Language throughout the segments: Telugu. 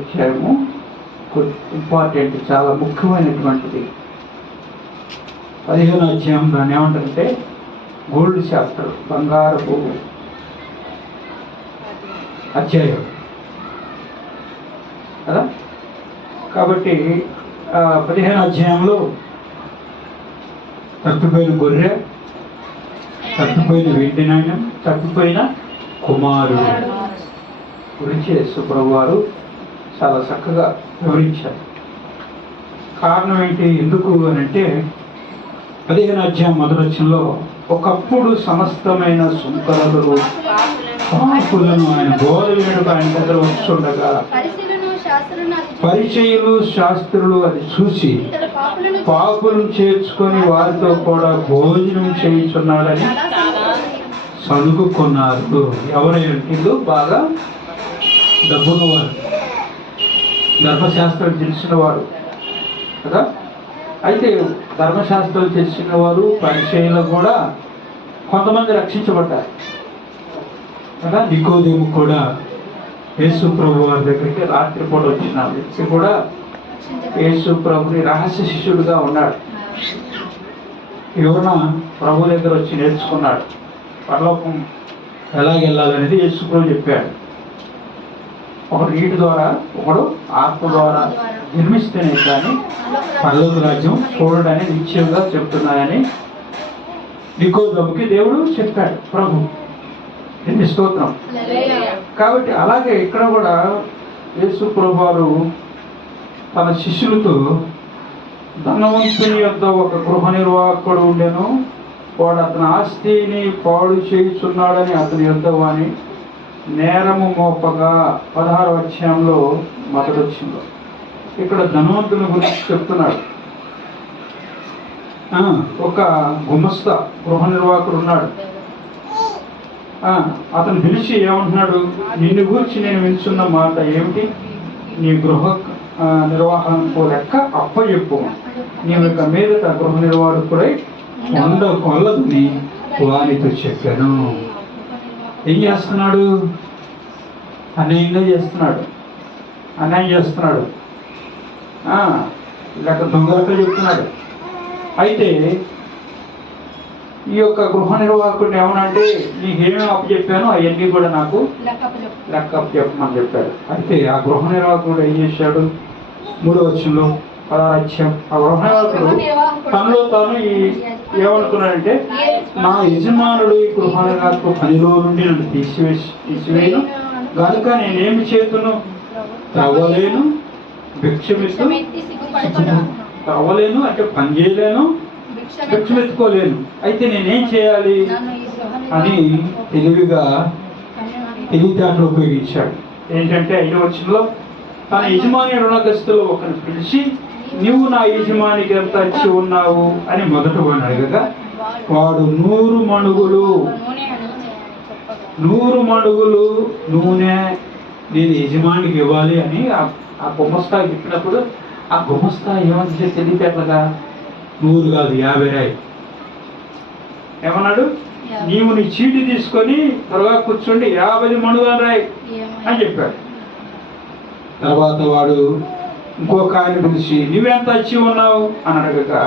విషయము ఇంపార్టెంట్, చాలా ముఖ్యమైనటువంటిది. 15వ అధ్యాయం దాన్ని ఏమంటారంటే గోల్డ్ చాప్టర్, బంగారపు అధ్యాయం కదా. కాబట్టి 15వ అధ్యాయంలో తప్పిపోయిన గొర్రె, తప్పిపోయిన వెండి నాణ్యం, తప్పిపోయిన కుమారుడు గురించి యేసు ప్రభు వారు చాలా చక్కగా వివరించారు. కారణం ఏంటి, ఎందుకు అని అంటే 15వ అధ్యాయం మొదటి వచనంలో ఒకప్పుడు సమస్తమైన సుంకరులు పాపులను ఆయన బోధకులకు ఆయన దగ్గర వస్తుండగా పరిచయులు శాస్త్రులు అది చూసి పాపులను చేర్చుకొని వారితో కూడా భోజనం చేయుచున్నాడని సనుగుకున్నారు. ఎవరైనా బాగా డబ్బున్నవారు, ధర్మశాస్త్రం తెలిసిన వారు కదా. అయితే ధర్మశాస్త్రం తెలిసిన వారు పరిచయులు కూడా కొంతమంది రక్షించబడ్డారు కదా. నికోదేము కూడా యేసు ప్రభు వారి దగ్గరికి రాత్రిపూట వచ్చిన వ్యక్తి కూడా యేసు ప్రభుని రహస్య శిష్యుడుగా ఉన్నాడు. యోన ప్రభు దగ్గర వచ్చి నేర్చుకున్నాడు. పరలోకం ఎలాగెళ్ళాలనేది యేసు ప్రభు చెప్పాడు. ఒకడు నీటి ద్వారా, ఒకడు ఆత్మ ద్వారా నిర్మిస్తేనే కానీ పరలోక రాజ్యం చూడడని నిశ్చయంగా చెప్తున్నాయని నికోదేముకి దేవుడు చెప్పాడు ప్రభు. ఎన్ని స్తోత్రం. కాబట్టి అలాగే ఇక్కడ కూడా యేసు ప్రభు వారు తన శిష్యులతో ధనవంతుని యొద్ద ఒక గృహ నిర్వాహకుడు ఉండెను, వాడు అతని ఆస్తిని పాడు చేయుచున్నాడని అతని యొద్ద వాని నేరము మోపగా 16వ అధ్యాయంలో మొదటి వచ్చిందో ఇక్కడ ధనవంతుని గురించి చెప్తున్నాడు. ఒక గుమస్తా గృహ నిర్వాహకుడు ఉన్నాడు. అతను పిలిచి ఏమంటున్నాడు, నిన్ను గురించి నేను వింటున్న మాట ఏమిటి, నీ గృహ నిర్వహణకు లెక్క అప్పచెప్పు, నీవు ఇక మీదట గృహ నిర్వాహకుడై ఉండకొల్లదని వారితో చెప్పాను. ఏం చేస్తున్నాడు, అన్యాయంగా చేస్తున్నాడు, అన్యాయం చేస్తున్నాడు, లెక్క దొంగలతో చెప్తున్నాడు. అయితే ఈ యొక్క గృహ నిర్వాహకుడిని ఏమనంటే నీకేమేమి అప్పచెప్పానో అవన్నీ కూడా నాకు లెక్క అప్పచెప్పమని చెప్పాడు. అయితే ఆ గృహ నిర్వాహకుడు ఏం చేశాడు, 3వ వచనంలో 16వ అధ్యాయం, ఆ గృహ నిర్వాహకుడు తనలో తాను ఏమనుకున్నాడంటే నా యజమానుడు ఈ గృహ నిర్వాహకు పనిలో నుండి నన్ను తీసివేయను కనుక నేనేమి చేతును, త్రవ్వలేను, భిక్షమిస్తూ త్రవ్వలేను అంటే పని చేయలేను, భిక్షమెత్తుకోలేను, అయితే నేనేం చేయాలి అని తెలివితేటలు ఉపయోగించాడు. ఏంటంటే 5వ వచనంలో తన యజమాని రుణగ్రస్తులు ఒకరిని పిలిచి నువ్వు నా యజమానికి ఎంత ఇచ్చి ఉన్నావు అని మొదట వాడిని అడగగా వాడు 100 మణుగులు నూనె నేను యజమానికి ఇవ్వాలి అని ఆ గుమస్తా చెప్పినప్పుడు ఆ గుమస్తా ఏమని తెలివితేటలుగా 100 కాదు 50 రాయి. ఏమన్నాడు, నీవు నీ చీటి తీసుకొని త్వరగా కూర్చోండి 50 మణుగులు రాయి అని చెప్పాడు. తర్వాత వాడు ఇంకొక ఆయన పిలిచి నువ్వెంత వచ్చి ఉన్నావు అని అడగగా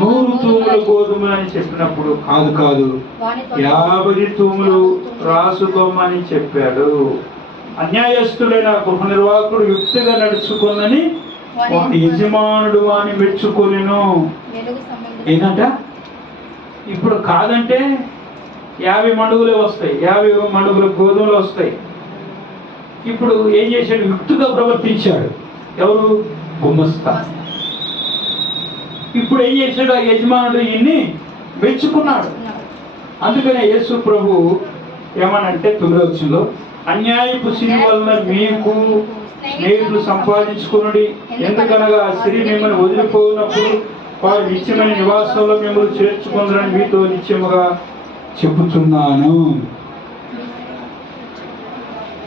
100 తూములు గోధుమ అని చెప్పినప్పుడు కాదు 50 తూములు రాసుకోమని చెప్పాడు. అన్యాయస్తుడైన గృహ నిర్వాహకుడు యుక్తిగా నడుచుకున్నని వాడి యజమానుడు వాని మెచ్చుకొనెను. ఏంటంట, ఇప్పుడు కాదంటే 50 మణుగులే వస్తాయి, 50 మణుగుల గోధుమలు వస్తాయి. ఇప్పుడు ఏం చేశాడు, యుక్తిగా ప్రవర్తించాడు. ఎవరు, గుమస్తా. ఇప్పుడు ఏం చేశాడు, ఆ యజమానుడు ఈయన్ని మెచ్చుకున్నాడు. అందుకనే యేసు ప్రభు ఏమనంటే 9వ వచనంలో అన్యాయపు సిరి వలన మీకు స్నేహితులు సంపాదించుకునుడి, ఎందుకనగా సిరి మిమ్మల్ని వదిలిపోయినప్పుడు వారు నిత్యమైన నివాసంలో మిమ్మల్ని చేర్చుకుందరని మీతో నిత్యముగా చెబుతున్నాను.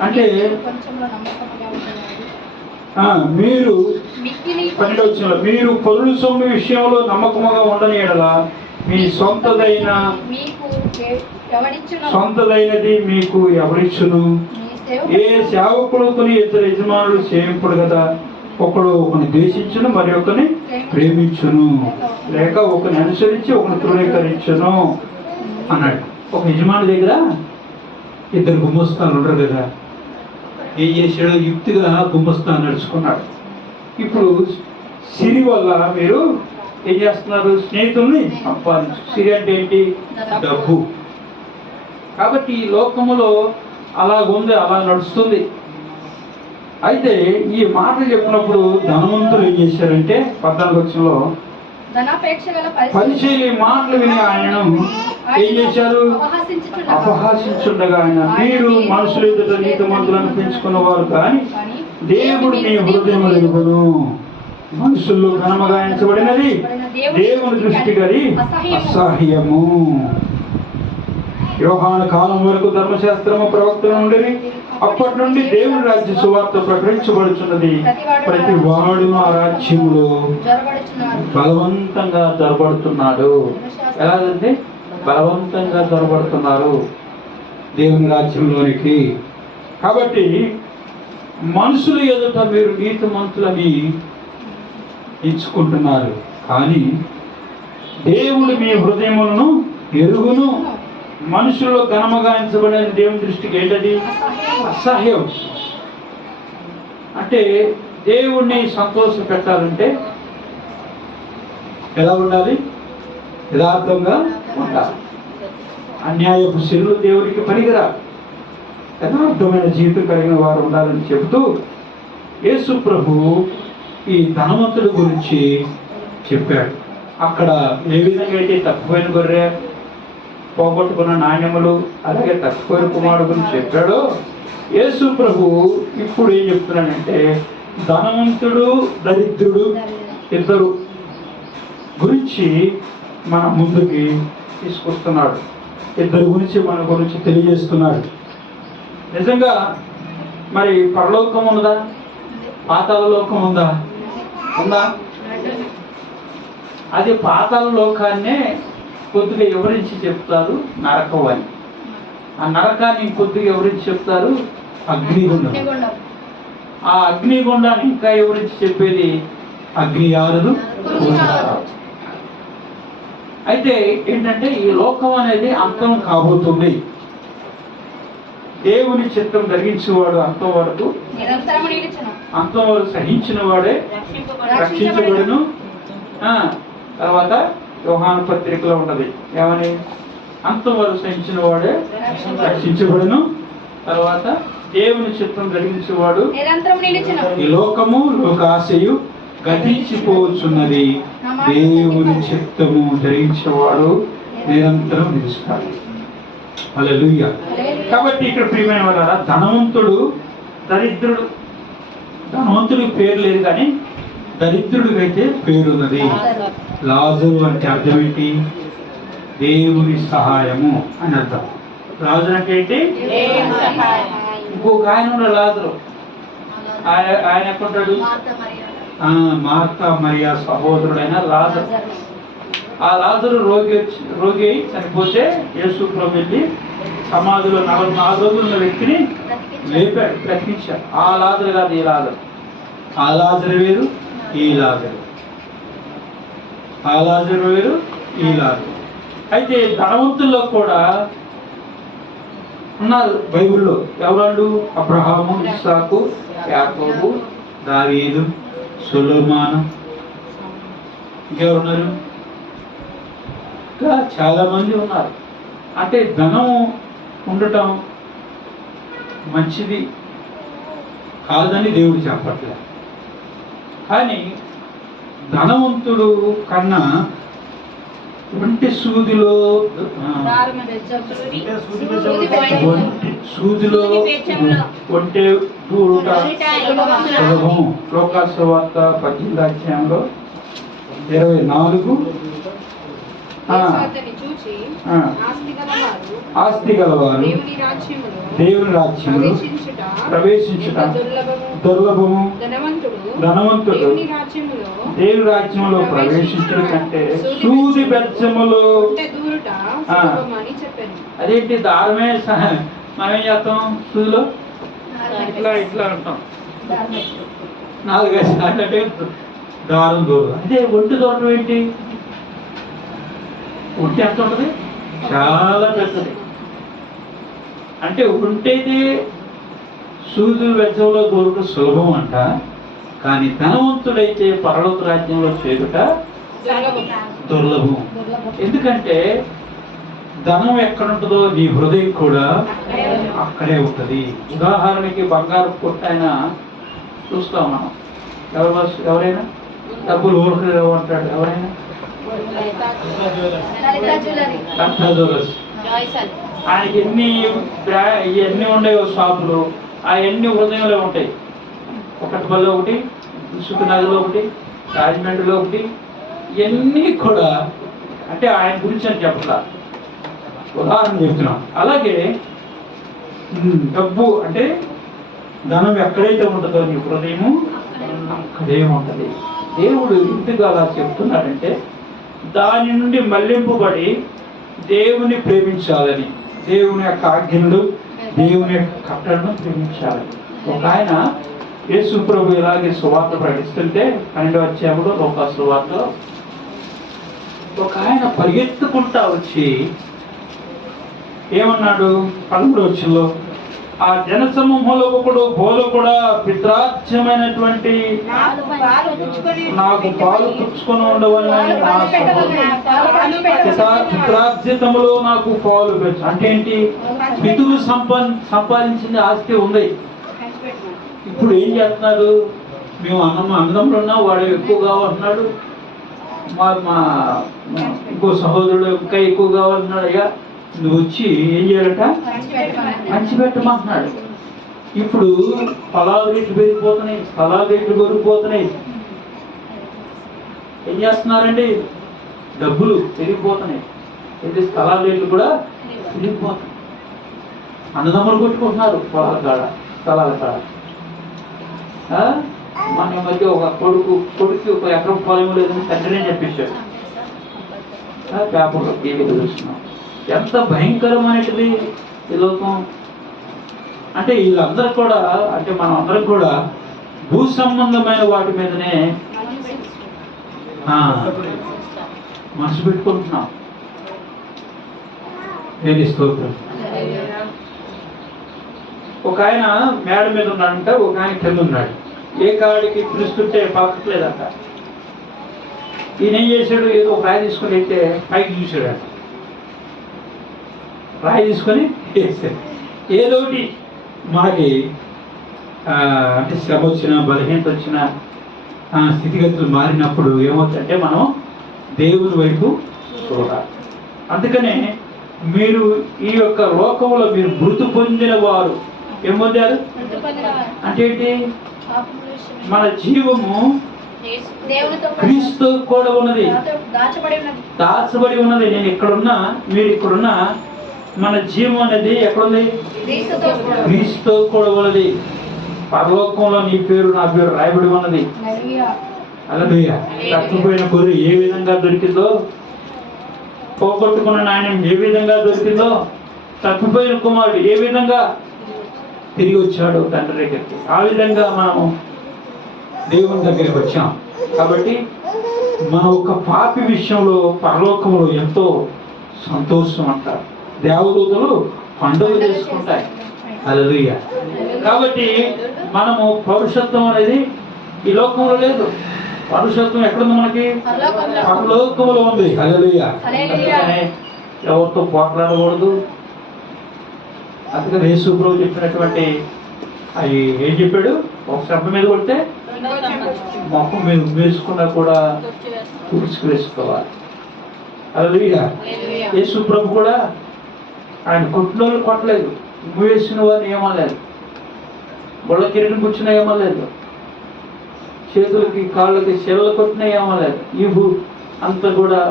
అంటే మీరు 12వ వచనంలో మీరు పరుల సొమ్ము విషయంలో నమ్మకముగా ఉండని ఎడల మీ సొంతదైనది మీకు ఎవరిచ్చును, ఏ సేవకుడు కొని ఇద్దరు యజమానులు సేవకుడు కదా, ఒకడు ఒకని ద్వేషించును మరి ఒకని ప్రేమించును, లేక ఒకని అనుసరించి ఒకని తృణీకరించును అన్నాడు. ఒక యజమాని దగ్గర ఇద్దరు గుమ్మస్తాలు ఉండరు కదా, ఏం చేశాడు? యుక్తిగా గుమ్మస్తాను నడుచుకున్నాడు. ఇప్పుడు సిరి వల్ల మీరు ఏం చేస్తున్నారు? స్నేహితుల్ని సంపాదించు. సిరి అంటే ఏంటి? డబ్బు. కాబట్టి ఈ లోకములో అలాగుంది, అలా నడుస్తుంది. అయితే ఈ మాటలు చెప్పినప్పుడు ధనవంతులు ఏం చేశారంటే 14వ వచనంలో పరిచయ మాటలు విని ఆయనను ఏం చేశారు? అపహాసించుండగా ఆయన, మీరు మనుషుల ఎదుట నీతిమంతులను పెంచుకున్నవారు కానీ దేవుడు మీ హృదయం ఎరుగును. మనుషుల్లో ఘనమగాయించబడినది దేవుని దృష్టి గది అసహ్యము. యోహాను కాలం వరకు ధర్మశాస్త్రము ప్రవక్తలు ఉండేవి. అప్పటి నుండి దేవుని రాజ్య సువార్త ప్రకటించబడుచున్నది. ప్రతి వాడు ఆ రాజ్యములో బలవంతంగా జరబడుతున్నాడు. ఎలాగంటే బలవంతంగా జరబడుతున్నారు దేవుని రాజ్యంలోనికి. కాబట్టి మనుషులు ఎదుట మీరు నీతిమంతులని ఎంచుకుంటున్నారు, కానీ దేవుడు మీ హృదయములను ఎరుగును. మనుషుల్లో ఘనమగాయించబడిన దేవుని దృష్టికి ఏంటది? అసహ్యం. అంటే దేవుణ్ణి సంతోష పెట్టాలంటే ఎలా ఉండాలి? యథార్థంగా ఉండాలి. అన్యాయపు శిరులు దేవుడికి పనికిరా. యథార్థమైన జీవితం కలిగిన వారు ఉండాలని చెబుతూ యేసు ప్రభు ఈ ధనవంతుడి గురించి చెప్పాడు. అక్కడ ఏ విధంగా అయితే తక్కువైన గొర్రె, పోగొట్టుకున్న నాణ్యములు, అలాగే తక్కువైన కుమారుడు గురించి చెప్పాడో యేసు ప్రభు ఇప్పుడు ఏం చెప్తున్నాడంటే ధనవంతుడు దరిద్రుడు ఇద్దరు గురించి మన ముందుకి తీసుకొస్తున్నాడు. ఇద్దరు గురించి మన గురించి తెలియజేస్తున్నాడు. నిజంగా మరి పరలోకం ఉందా? పాతాళ లోకం ఉందా? ఉందా? అది పాతాళ లోకాన్నే కొద్దిగా వివరించి చెప్తారు నరకం అని. ఆ నరకాన్ని కొద్దిగా వివరించి చెప్తారు అగ్నిగుండం. ఆ అగ్నిగుండాన్ని ఇంకా వివరించి చెప్పేది అగ్ని ఆరదు. అయితే ఏంటంటే ఈ లోకం అనేది అంతం కాబోతుంది. దేవుని చిత్తం జరిగించేవాడు అంతం వరకు, అంతం వరకు సహించిన వాడే రక్షించబడును. తర్వాత యోహాను పత్రికలో ఉన్నది ఏమని? అంతం వరకు సహించిన వాడే రక్షించబడును. తర్వాత దేవుని చిత్తం జరిగించేవాడు. ఈ లోకము లోకాశయు గతించిపోవచ్చున్నది, దేవుని చిత్తము జరిగించేవాడు నిరంతరం నిలుస్తాడు. హల్లెలూయా. కాబట్టి ఇక్కడ ప్రియమైన వాళ్ళారా, ధనవంతుడు దరిద్రుడు. ధనవంతుడికి పేరు లేదు కానీ దరిద్రుడికి అయితే పేరున్నది. లాజరు అంటే అర్థం ఏంటి? దేవుని సహాయము అని అర్థం. రాజు అంటే ఏంటి? ఇంకొక ఆయన ఉన్నాడు లాజరు. ఆయన ఎక్కడుంటాడు? మార్తా మరియా సహోదరుడైన లాజరు. ఆ లాజరు రోగి అయి చనిపోతే యేసు ప్రభు వెళ్ళి సమాధిలో 44 రోజులు ఉన్న వ్యక్తిని లేపాడు, బ్రతికించాడు. ఆ లాజరు కాదు ఈ లాజరు. ఆ లాజరు వేరు, ఈ లాజరు. ఆ లాజరు వేరు, ఈ లాజరు. అయితే ధనవంతుల్లో కూడా ఉన్నారు బైబిల్లో. ఎవరు? అబ్రహాము, ఇస్సాకు, యాకోబు, దావీదు, సొలొమోను. ఇంకెవరున్నారు? ఇంకా చాలా మంది ఉన్నారు. అంటే ధనం ఉండటం మంచిది కాదని దేవుడు చెప్పట్లేదు, కానీ ధనవంతుడు కన్నా ఒంటి సూదిలో ఒంటే దూరుట సులభం. లోకాసు వార్త 18వ అధ్యాయంలో 24. ఆస్తి గలవారు దేవుని రాజ్యములో ప్రవేశించుట దుర్లభము. ధనవంతుడు దేవుని రాజ్యంలో ప్రవేశించడం కంటే సూది బెచ్చములో. అదేంటి? దారమే మనం ఏం చేస్తాం? సూదిలో ఇట్లా ఇట్లా అంటాం. 4-5 సార్లు అంటే దారం దూరం. అదే ఒంటి దూరం ఏంటి? ఒంటి ఎంత ఉంటుంది? చాలా పెద్దది. అంటే ఒంటైతే సూదు వెచ్చంలో దూరటం సులభం అంట, కానీ ధనవంతుడైతే పరలోక రాజ్యంలో చేరుట దుర్లభం. ఎందుకంటే ధనం ఎక్కడుంటుందో నీ హృదయం కూడా అక్కడే ఉంటుంది. ఉదాహరణకి బంగారు కొట్టైనా చూస్తాం మనం. ఎవరైనా డబ్బులు ఊరుకునేవు అంటాడు. ఎవరైనా ఆయనకి ఎన్ని ఉండేవో షాపులు, అవన్నీ హృదయంలో ఉంటాయి. ఒకటిపల్లి ఒకటి, సుఖనగర్లో ఒకటి, రాజమండ్రిలో ఒకటి, ఇవన్నీ కూడా అంటే ఆయన గురించి అని చెప్పలా, ఉదాహరణ చెప్తున్నాం. అలాగే డబ్బు అంటే ధనం ఎక్కడైతే ఉంటుందో నీ హృదయము అక్కడే ఉంటుంది. దేవుడు ఎందుకు అలా చెప్తున్నాడంటే దాని నుండి మళ్లింపుబడి దేవుని ప్రేమించాలని, దేవుని యొక్క ఆజ్ఞలు, దేవుని యొక్క కట్టడను ప్రేమించాలని. ఒక ఆయన యేసు ప్రభు ఇలాగే సువార్త ప్రకటిస్తుంటే 12వ అధ్యాయంలో లోకా సువార్తలో ఒక ఆయన పరిగెత్తుకుంటా వచ్చి ఏమన్నాడు? 13వ వచనంలో, ఆ జన సమూహంలో ఒకడు బోధకుడా పిత్రార్జ్యమైనటువంటి నాకు పాలు పుచ్చుకొని ఉండవని పిత్రార్జితములో నాకు పాలు పెట్టు. అంటే ఏంటి? పితులు సంపాదించిన ఆస్తి ఉంది. ఇప్పుడు ఏం చేస్తున్నారు? మేము అన్నంలో ఉన్నా వాడు ఎక్కువ కావాలన్నాడు, మా ఇంకో సహోదరుడు ఇంకా ఎక్కువ కావాలన్నాడు. అయ్యా నువ్వు వచ్చి ఏం చేయాలంట? పంచిపెట్టమంటున్నాడు. ఇప్పుడు పొలాల రేట్లు పెరిగిపోతున్నాయి, స్థలాల రేట్లు పెరిగిపోతున్నాయి. ఏం చేస్తున్నారండి? డబ్బులు పెరిగిపోతున్నాయి, అయితే స్థలాల రేట్లు కూడా పెరిగిపోతున్నాయి. అన్నదమ్ములు కొట్టుకుంటున్నారు పొలాల కాడ, స్థలాల కాడ. మన మధ్య ఒక కొడుకు ఒక ఎకరం పొలం లేదని తండ్రినే చెప్పేశాడు. పేపర్లో టీవీలో చూస్తున్నాం. ఎంత భయంకరమైనది ఈ లోకం. అంటే వీళ్ళందరూ కూడా, అంటే మనం అందరం కూడా భూ సంబంధమైన వాటి మీదనే మనసు పెట్టుకుంటున్నాం. నేను స్తోత్రం. ఒక ఆయన మేడ మీద ఉన్నాడంట, ఒక ఆయన కింద ఉన్నాడు. ఏ కాడికి పిలుస్తుంటే పలకట్లేదంట. ఈయన ఏం చేశాడు? ఏదో ఒక రాయి తీసుకొని అయితే పైకి చూశాడంట. రాయి తీసుకొని వేసాడు. ఏదోటి మనకి అంటే శ్రమ వచ్చినా, బలహీనత వచ్చినా, స్థితిగతులు మారినప్పుడు ఏమవుతుందంటే మనం దేవుని వైపు చూడాలి. అందుకనే మీరు ఈ యొక్క లోకంలో మీరు మృతి పొందిన వారు ఏం పొందారు అంటే ఏంటి? మన జీవము క్రీస్తు కూడా ఉన్నది, దాచబడి ఉన్నది. నేను ఇక్కడున్నా, మీరు ఇక్కడున్నా, మన జీవం అనేది ఎక్కడుంది? క్రీస్తు కూడా ఉన్నది. పరలోకంలో నీ పేరు నా పేరు రాయబడి ఉన్నది. హల్లెలూయా. తప్పిపోయిన గొర్రె ఏ విధంగా దొరికిందో, పోగొట్టుకున్న నాణ్యం ఏ విధంగా దొరికిందో, తప్పిపోయిన కుమారుడు ఏ విధంగా తిరిగి వచ్చాడు తండ్రి దగ్గరికి, ఆ విధంగా మనం దేవుని దగ్గరికి వచ్చాం. కాబట్టి మన ఒక పాపి విషయంలో పరలోకంలో ఎంతో సంతోషం అంటారు. దేవదూతలు పండుగ చేసుకుంటాయి. హల్లెలూయా. కాబట్టి మనము పౌరుషత్వం అనేది ఈ లోకంలో లేదు. పౌరుషత్వం ఎక్కడుంది? మనకి పరలోకంలో ఉంది. హల్లెలూయా. ఎవరితో పోట్లాడకూడదు. అందుకని యేసు ప్రభువు చెప్పినటువంటి అవి ఏం చెప్పాడు? ఒక శబ్దం మీద కొడితే మొహం మీద వేసుకున్నా కూడా తుడుచుకు వేసుకోవాలి. హల్లెలూయా. యేసు ప్రభు కూడా ఆయన కొట్టినోళ్ళు కొట్టలేదు, వేసిన వారిని ఏమలేదు, బొళ్ళ కిరీటం కూర్చున్నా ఏమలేదు, చేతులకి కాళ్ళకి శిలలు కొట్టినా ఏమలేదు, ఈపు అంతా కూడా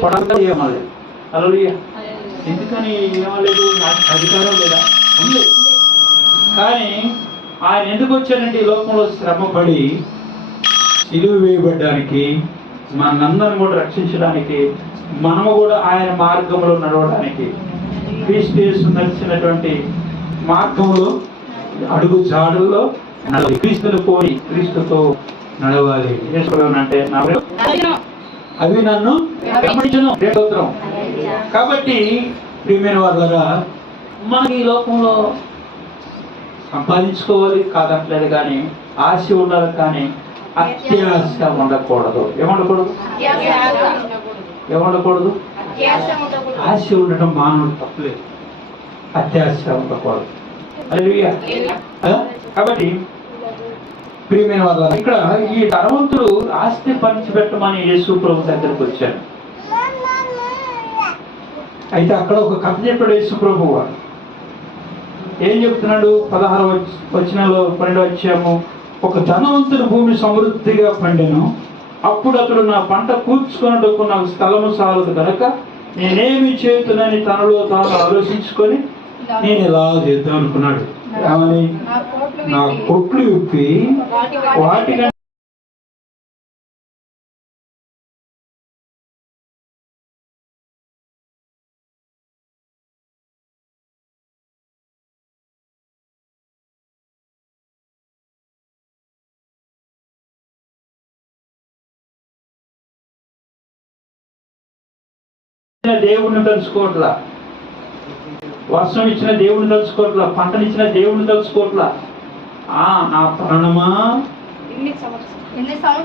పొడగా ఏమలేదు. హల్లెలూయా. ఎందుకని ఏమలేదు? నాకు అధికారం లేదా? ఉంది. కానీ ఆయన ఎందుకు వచ్చాడంటే ఈ లోకంలో శ్రమపడి సిలువ వేయబడ్డానికి, మనందరం కూడా రక్షించడానికి, మనము కూడా ఆయన మార్గంలో నడవడానికి, క్రీస్తు యేసు నడిచినటువంటి మార్గంలో అడుగు జాడుల్లో నడవాలి. క్రీస్తుని పోయి క్రీస్తుతో నడవాలి. అంటే అవి నన్ను వెంబడించును. స్తోత్రం. కాబట్టి ప్రియమైన వాళ్ళరా, మనకి ఈ లోకంలో సంపాదించుకోవాలి కాదట్లేదు, కానీ ఆశ ఉండాలి, కానీ అత్యాశ ఉండకూడదు. ఏముండకూడదు? ఏముండకూడదు? ఆశ ఉండటం మానవుడు తప్పలేదు, అత్యాశ ఉండకూడదు. హల్లెలూయా. కాబట్టి ప్రియమైన వాళ్ళ, ఇక్కడ ఈ ధనవంతుడు ఆస్తి పంచిపెట్టమని యేసు ప్రభు దగ్గరకు వచ్చాడు. అయితే అక్కడ ఒక కథ చెప్పాడు యేసు ప్రభు. ఏం చెప్తున్నాడు? 16వ వచనంలో 12వ అధ్యాయము, ఒక ధనవంతుని భూమి సమృద్ధిగా పండెను. అప్పుడు అతడు నా పంట కూర్చుకొనుటకు నాకు స్థలము సాలదు కనుక నేనేమి చేతునని తనలో తాను ఆలోచించుకొని నేను ఇలా చేద్దాం అనుకున్నాడు. ఏమని? నా కొట్లు విప్పి వాటికంటే దేవుడిని తలుచుకోవట్లా, వర్షం ఇచ్చిన దేవుడిని తలుచుకోవట్లా, పంటనిచ్చిన దేవుడిని తలుచుకోవట్లా. నా ప్రాణమా,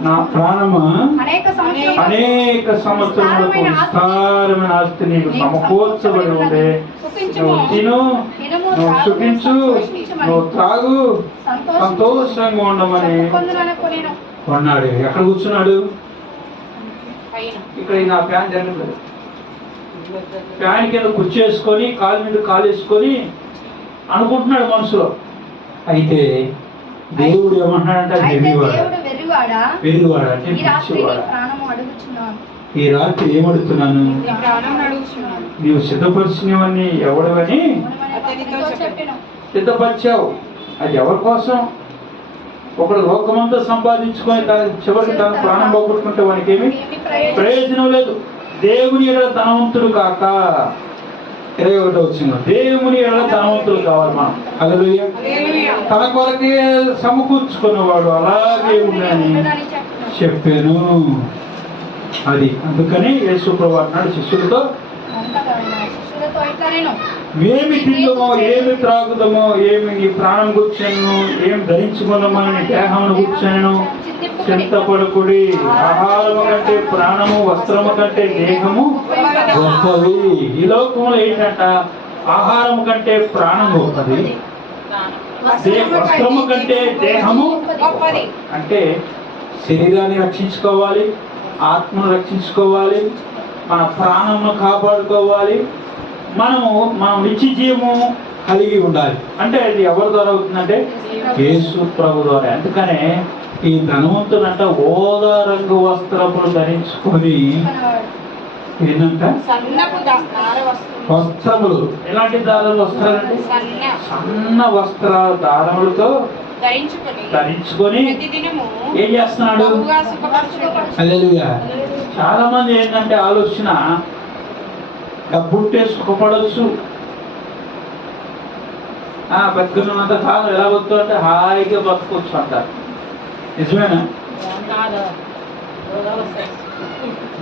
నా ప్రాణమా, అనేక సంవత్సరాలకు విస్తారమైన ఆస్తి నీకు సమకూర్చబడి ఉండే, నువ్వు తిను, నువ్వు సుఖించు, నువ్వు త్రాగు, సంతోషంగా ఉండమని కొన్నాడు. ఎక్కడ కూర్చున్నాడు? ఇక్కడ నా ఫ్యాన్ జరగలేదు. ఫ్యాన్ కింద కూర్చేసుకొని కాలు మీద కాలు వేసుకొని అనుకుంటున్నాడు మనసులో. అయితే దేవుడు ఏమంటున్నాడంటే వెర్రివాడా అంటే పిచ్చివాడా, ఈ రాత్రి ఏమడుగుతున్నాను, నీవు సిద్ధపరిచినవన్నీ ఎవడవని సిద్ధపరిచావు. అది ఎవరి కోసం? ఒకడు లోకమంతా సంపాదించుకొని చివరికి తన ప్రాణం పోగొట్టుకుంటే వానికి ఏమి ప్రయోజనం లేదు. దేవుని ఎడల ధనవంతుడు కాక, 21వ వచనం, దేవుని ఎడల ధనవంతుడు కావాలి మనం. హల్లెలూయా. తన కొరకే సమకూర్చుకున్నవాడు అలాగే ఉండని చెప్పాను. అది అందుకని యేసు ప్రభువు అన్నాడు శిష్యులతో, ఏమి తిందుమో, ఏమి త్రాగుదమో, ఏమి నీ ప్రాణం కూర్చొని, ఏమి ధరించుకున్నామో, నీ దేహమును కూర్చొని చింతపడకుడి. ఆహారము కంటే ప్రాణము, వస్త్రము కంటే దేహము గొప్పది. ఈ లోకంలో ఏంటంట, ఆహారము కంటే ప్రాణం గొప్పది, వస్త్రము కంటే దేహము గొప్పది. అంటే శరీరాన్ని రక్షించుకోవాలి, ఆత్మను రక్షించుకోవాలి, మన ప్రాణమును కాపాడుకోవాలి, మనం నిత్య జీవము కలిగి ఉండాలి. అంటే అది ఎవరి ద్వారా అవుతుందంటే యేసు ప్రభు ద్వారా. అందుకనే ఈ ధనవంతుడంట ఓదా రంగు వస్త్రములు ధరించుకొని, ఏంటంట వస్త్రములు, ఎలాంటి దారాలు వస్త్రాలంటే సన్న వస్త్ర దారములతో ధరించుకొని ఏం చేస్తున్నాడు? హల్లెలూయా. చాలా మంది ఏంటంటే ఆలోచన, డబ్బుంటే సుఖపడవచ్చు, బతుకున్నంత కాలం ఎలా బతుకు అంటే హాయిగా బతుకోవచ్చు అంటారు. నిజమేనా?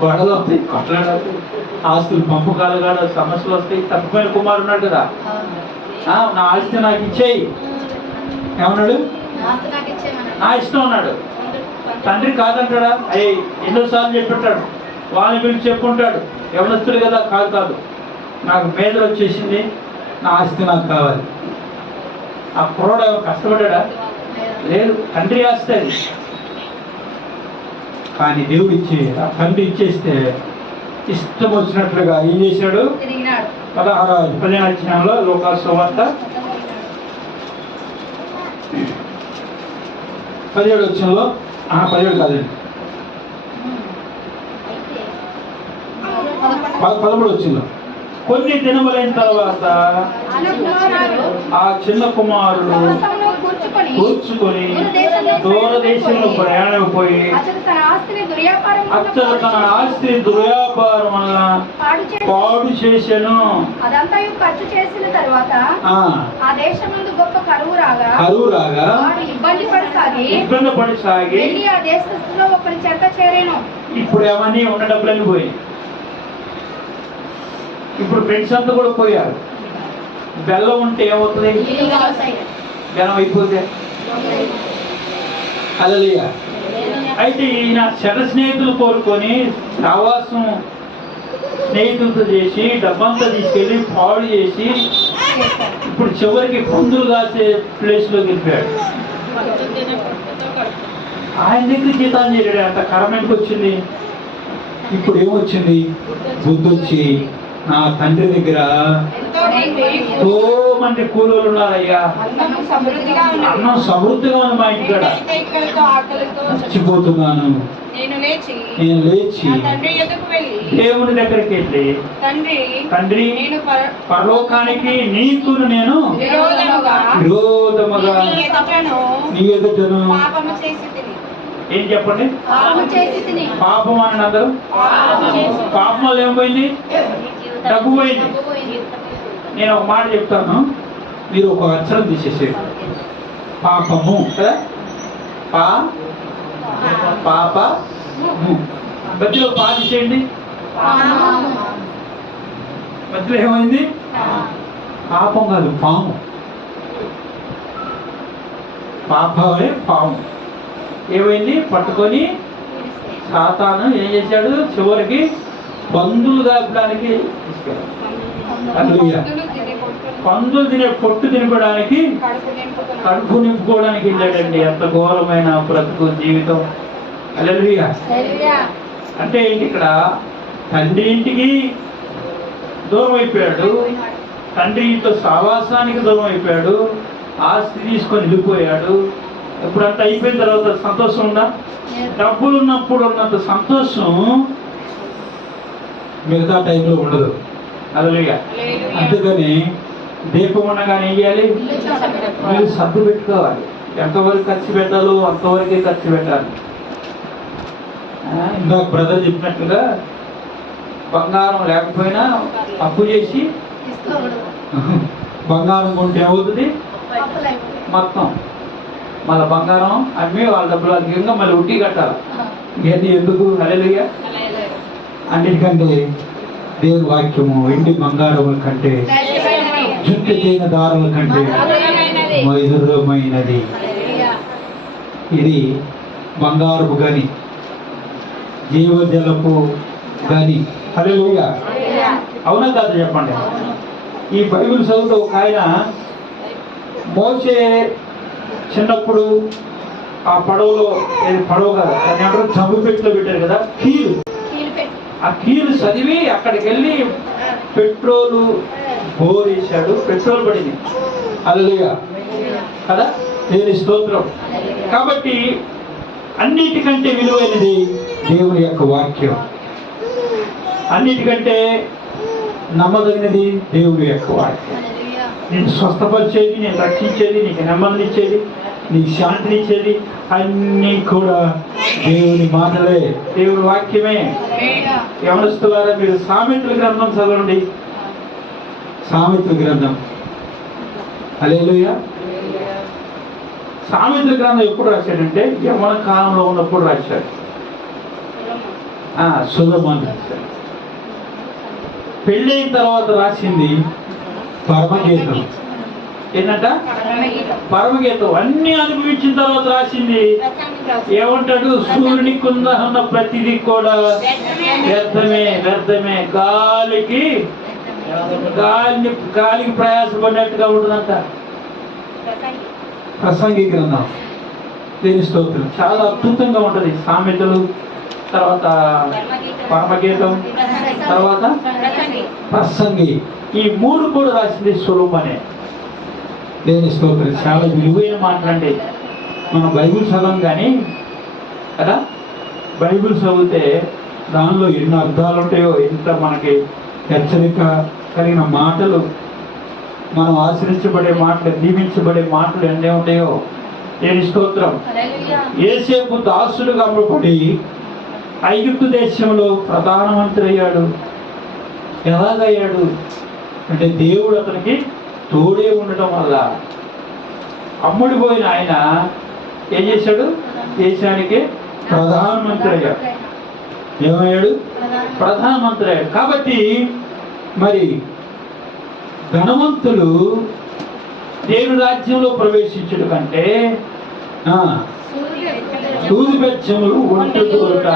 గొడవలు వస్తాయి, కొట్లాడాలి, ఆస్తులు పంపకాలు కాదు, సమస్యలు వస్తాయి. తప్పిపోయిన కుమారు ఉన్నాడు కదా, నా ఆస్తి నాకు ఇచ్చేయి ఏమన్నాడు? నా ఇష్టం అన్నాడు. తండ్రి కాదంటాడా? ఎన్నోసార్లు చెప్పిట్టాడు, వాళ్ళని పిలిచి చెప్పుకుంటాడు. యవనస్తుడు కదా, కాదు నాకు మేధలు వచ్చేసింది, నా ఆస్తి నాకు కావాలి. ఆ కుర్రోడు కష్టపడ్డా? లేదు, తండ్రి ఆస్తి అది. కానీ దేవుడు ఆ తండ్రి ఇచ్చేస్తే ఇష్టం వచ్చినట్లుగా ఏం చేశాడు? 15వ అధ్యాయంలో లోకాసు సువార్త 17వ వచనంలో, 17 కాదండి, 13వ వచనంలో, కొన్ని దినములైన తర్వాత ఆ చిన్న కుమారుడు కూర్చుకొని దూరదేశంలో ప్రయాణం పోయి అతడు తన ఆస్తిని దుర్వ్యాపారం వలన పాడు చేశాను. అదంతా ఖర్చు చేసిన తర్వాత ఆ దేశమందు గొప్ప కరువు రాగా ఇబ్బంది పడసాగి ఆ దేశంలో ఒకరి చెత్త చేరేను. ఇప్పుడు ఏమని ఉన్న డబ్బులన్నీ పోయి, ఇప్పుడు ఫ్రెండ్స్ అంతా కూడా పోయారు. బెల్లం ఉంటే ఏమవుతుంది? బెల్లం అయిపోతే హల్లెలూయా. అయితే ఈయన చెడ్డ స్నేహితులు కోరుకొని సావాసం స్నేహితులతో చేసి డబ్బంతా తీసుకెళ్ళి పాడు చేసి ఇప్పుడు చివరికి పందులు కాసే ప్లేస్లోకి వెళ్ళిపోయాడు. ఆయన దగ్గర జీతాలు చేరాడు. అంత కరమెంట్కి వచ్చింది. ఇప్పుడు ఏమొచ్చింది? బుద్ధి వచ్చి నా తండ్రి దగ్గర ఎంతో మంది కూలీలు ఉన్నారయ్యా, అన్నం సమృద్ధిగా ఉంది మా ఇంటికాడ, చచ్చిపోతున్నాను. నేను లేచి దేవుని దగ్గరికి వెళ్ళి, తండ్రి పరలోకానికి నీకును నేను విరోధముగా నీ ఎదుటను ఏం చెప్పండి? పాపం అని అందరూ. పాపం వల్ల ఏమైపోయింది? డబ్బు పోయింది. నేను ఒక మాట చెప్తాను, మీరు ఒక అక్షరం తీసేసేది. పాపము కదా, పాప మధ్యలో తీసేయండి. మధ్యలో ఏమైంది? పాపం కాదు, పాము. పాపమే పాము. ఏమైంది? పట్టుకొని సాతాను ఏం చేశాడు? చివరికి పందులు కాపడానికి తీసుకెళ్ళాడు. పందులు తినే పొట్టు తినపడానికి, కడుపు నింపుకోవడానికి వెళ్ళాడండి. ఎంత ఘోరమైన బ్రతుకు జీవితం. హల్లెలూయా. అంటే ఏంటి? ఇక్కడ తండ్రి ఇంటికి దూరం అయిపోయాడు, తండ్రి ఇంట్లో సావాసానికి దూరం అయిపోయాడు, ఆస్తి తీసుకొని వెళ్ళిపోయాడు. ఇప్పుడంతా అయిపోయిన తర్వాత సంతోషం ఉందా? డబ్బులు ఉన్నప్పుడు ఉన్నంత సంతోషం మిగతా టైంలో ఉండదు. హల్లెలూయా. అందుకని దీపం ఉండగానే ఏం చేయాలి? మీరు సర్దు పెట్టుకోవాలి. ఎంతవరకు ఖర్చు పెట్టాలో అంతవరకే ఖర్చు పెట్టాలి. ఇందాక బ్రదర్ చెప్పినట్టుగా బంగారం లేకపోయినా అప్పు చేసి బంగారం కొంటే ఏమవుతుంది? మొత్తం మళ్ళీ బంగారం అమ్మి వాళ్ళ డబ్బులు అధికంగా మళ్ళీ ఉట్టి కట్టాలి. ఇవన్నీ ఎందుకు? హల్లెలూయా. అన్నిటికంటే దేవుని వాక్యము వెండి బంగారముల కంటే, జుట్టు తేనె దారుల కంటే మధురమైనది. ఇది బంగారపు గని, జీవజలపు గని. హల్లెలూయా. అవునా కాదు చెప్పండి? ఈ బైబిల్ చదువుతూ ఒక ఆయన, మోసే చిన్నప్పుడు ఆ పడవలో, పడవ కదా దాన్ని అంటారు, జంబు పెట్టిలో పెట్టారు కదా, కీలు. ఆ కీలు చదివి అక్కడికి వెళ్ళి పెట్రోలు బోరేశాడు, పెట్రోల్ పడింది. హల్లెలూయా కదా, దేవుని స్తోత్రం. కాబట్టి అన్నిటికంటే విలువైనది దేవుని యొక్క వాక్యం. అన్నిటికంటే నమ్మదగినది దేవుని యొక్క వాక్యం. నేను స్వస్థపరిచేది, నేను రక్షించేది, నీకు నెమ్మదినిచ్చేది, నీకు శాంతినిచ్చేది అన్నీ కూడా దేవుని మాటలే, దేవుని వాక్యమే. యవనస్తులారా, మీరు సామెతల గ్రంథం చదవండి. సామెతల గ్రంథం. హల్లెలూయా. సామెతల గ్రంథం ఎప్పుడు రాశాడంటే యవన కాలంలో ఉన్నప్పుడు రాశాడు. సొలొమోను రాశాడు. పెళ్ళైన తర్వాత రాసింది పరమగీతం. ఏంటంట? పరమగీతం. అన్ని అనుభవించిన తర్వాత రాసింది ఏమంటాడు? సూర్యుని కింద ఉన్న ప్రతిదీ కూడా వ్యర్థమే, వ్యర్థమే, గాలికి ప్రయాసపడినట్టుగా ఉంటుందంట. ప్రసంగి గ్రంథం. దేని స్తోత్రం. చాలా అద్భుతంగా ఉంటుంది. సామెతలు, తర్వాత పరమగీతం, తర్వాత ప్రసంగి. ఈ మూడు కూడా రాసింది సొలొమోనే. దేని స్తోత్రం. చాలా విలువైన మాటలండి. మనం బైబిల్ చదవం కానీ కదా, బైబిల్ చదివితే దానిలో ఎన్ని అర్థాలు ఉంటాయో, ఎంత మనకి హెచ్చరిక కలిగిన మాటలు మనం ఆశ్రయించబడే మాటలు, దీవించబడే మాటలు ఎన్ని ఉంటాయో. దేని స్తోత్రం. యోసేపు దాసుడుగా అమ్మబడి ఐగుప్తు దేశంలో ప్రధానమంత్రి అయ్యాడు. ఎలాగయ్యాడు అంటే దేవుడు అతనికి తోడే ఉండటం వల్ల. అమ్ముడిపోయిన ఆయన ఏం చేశాడు? దేశానికి ప్రధానమంత్రి అయ్యాడు. ఏమయ్యాడు? ప్రధానమంత్రి అయ్యాడు. కాబట్టి మరి ధనవంతులు దేవుని రాజ్యంలో ప్రవేశించడం కంటే సూది బెచ్చములు ఒంటి దొరట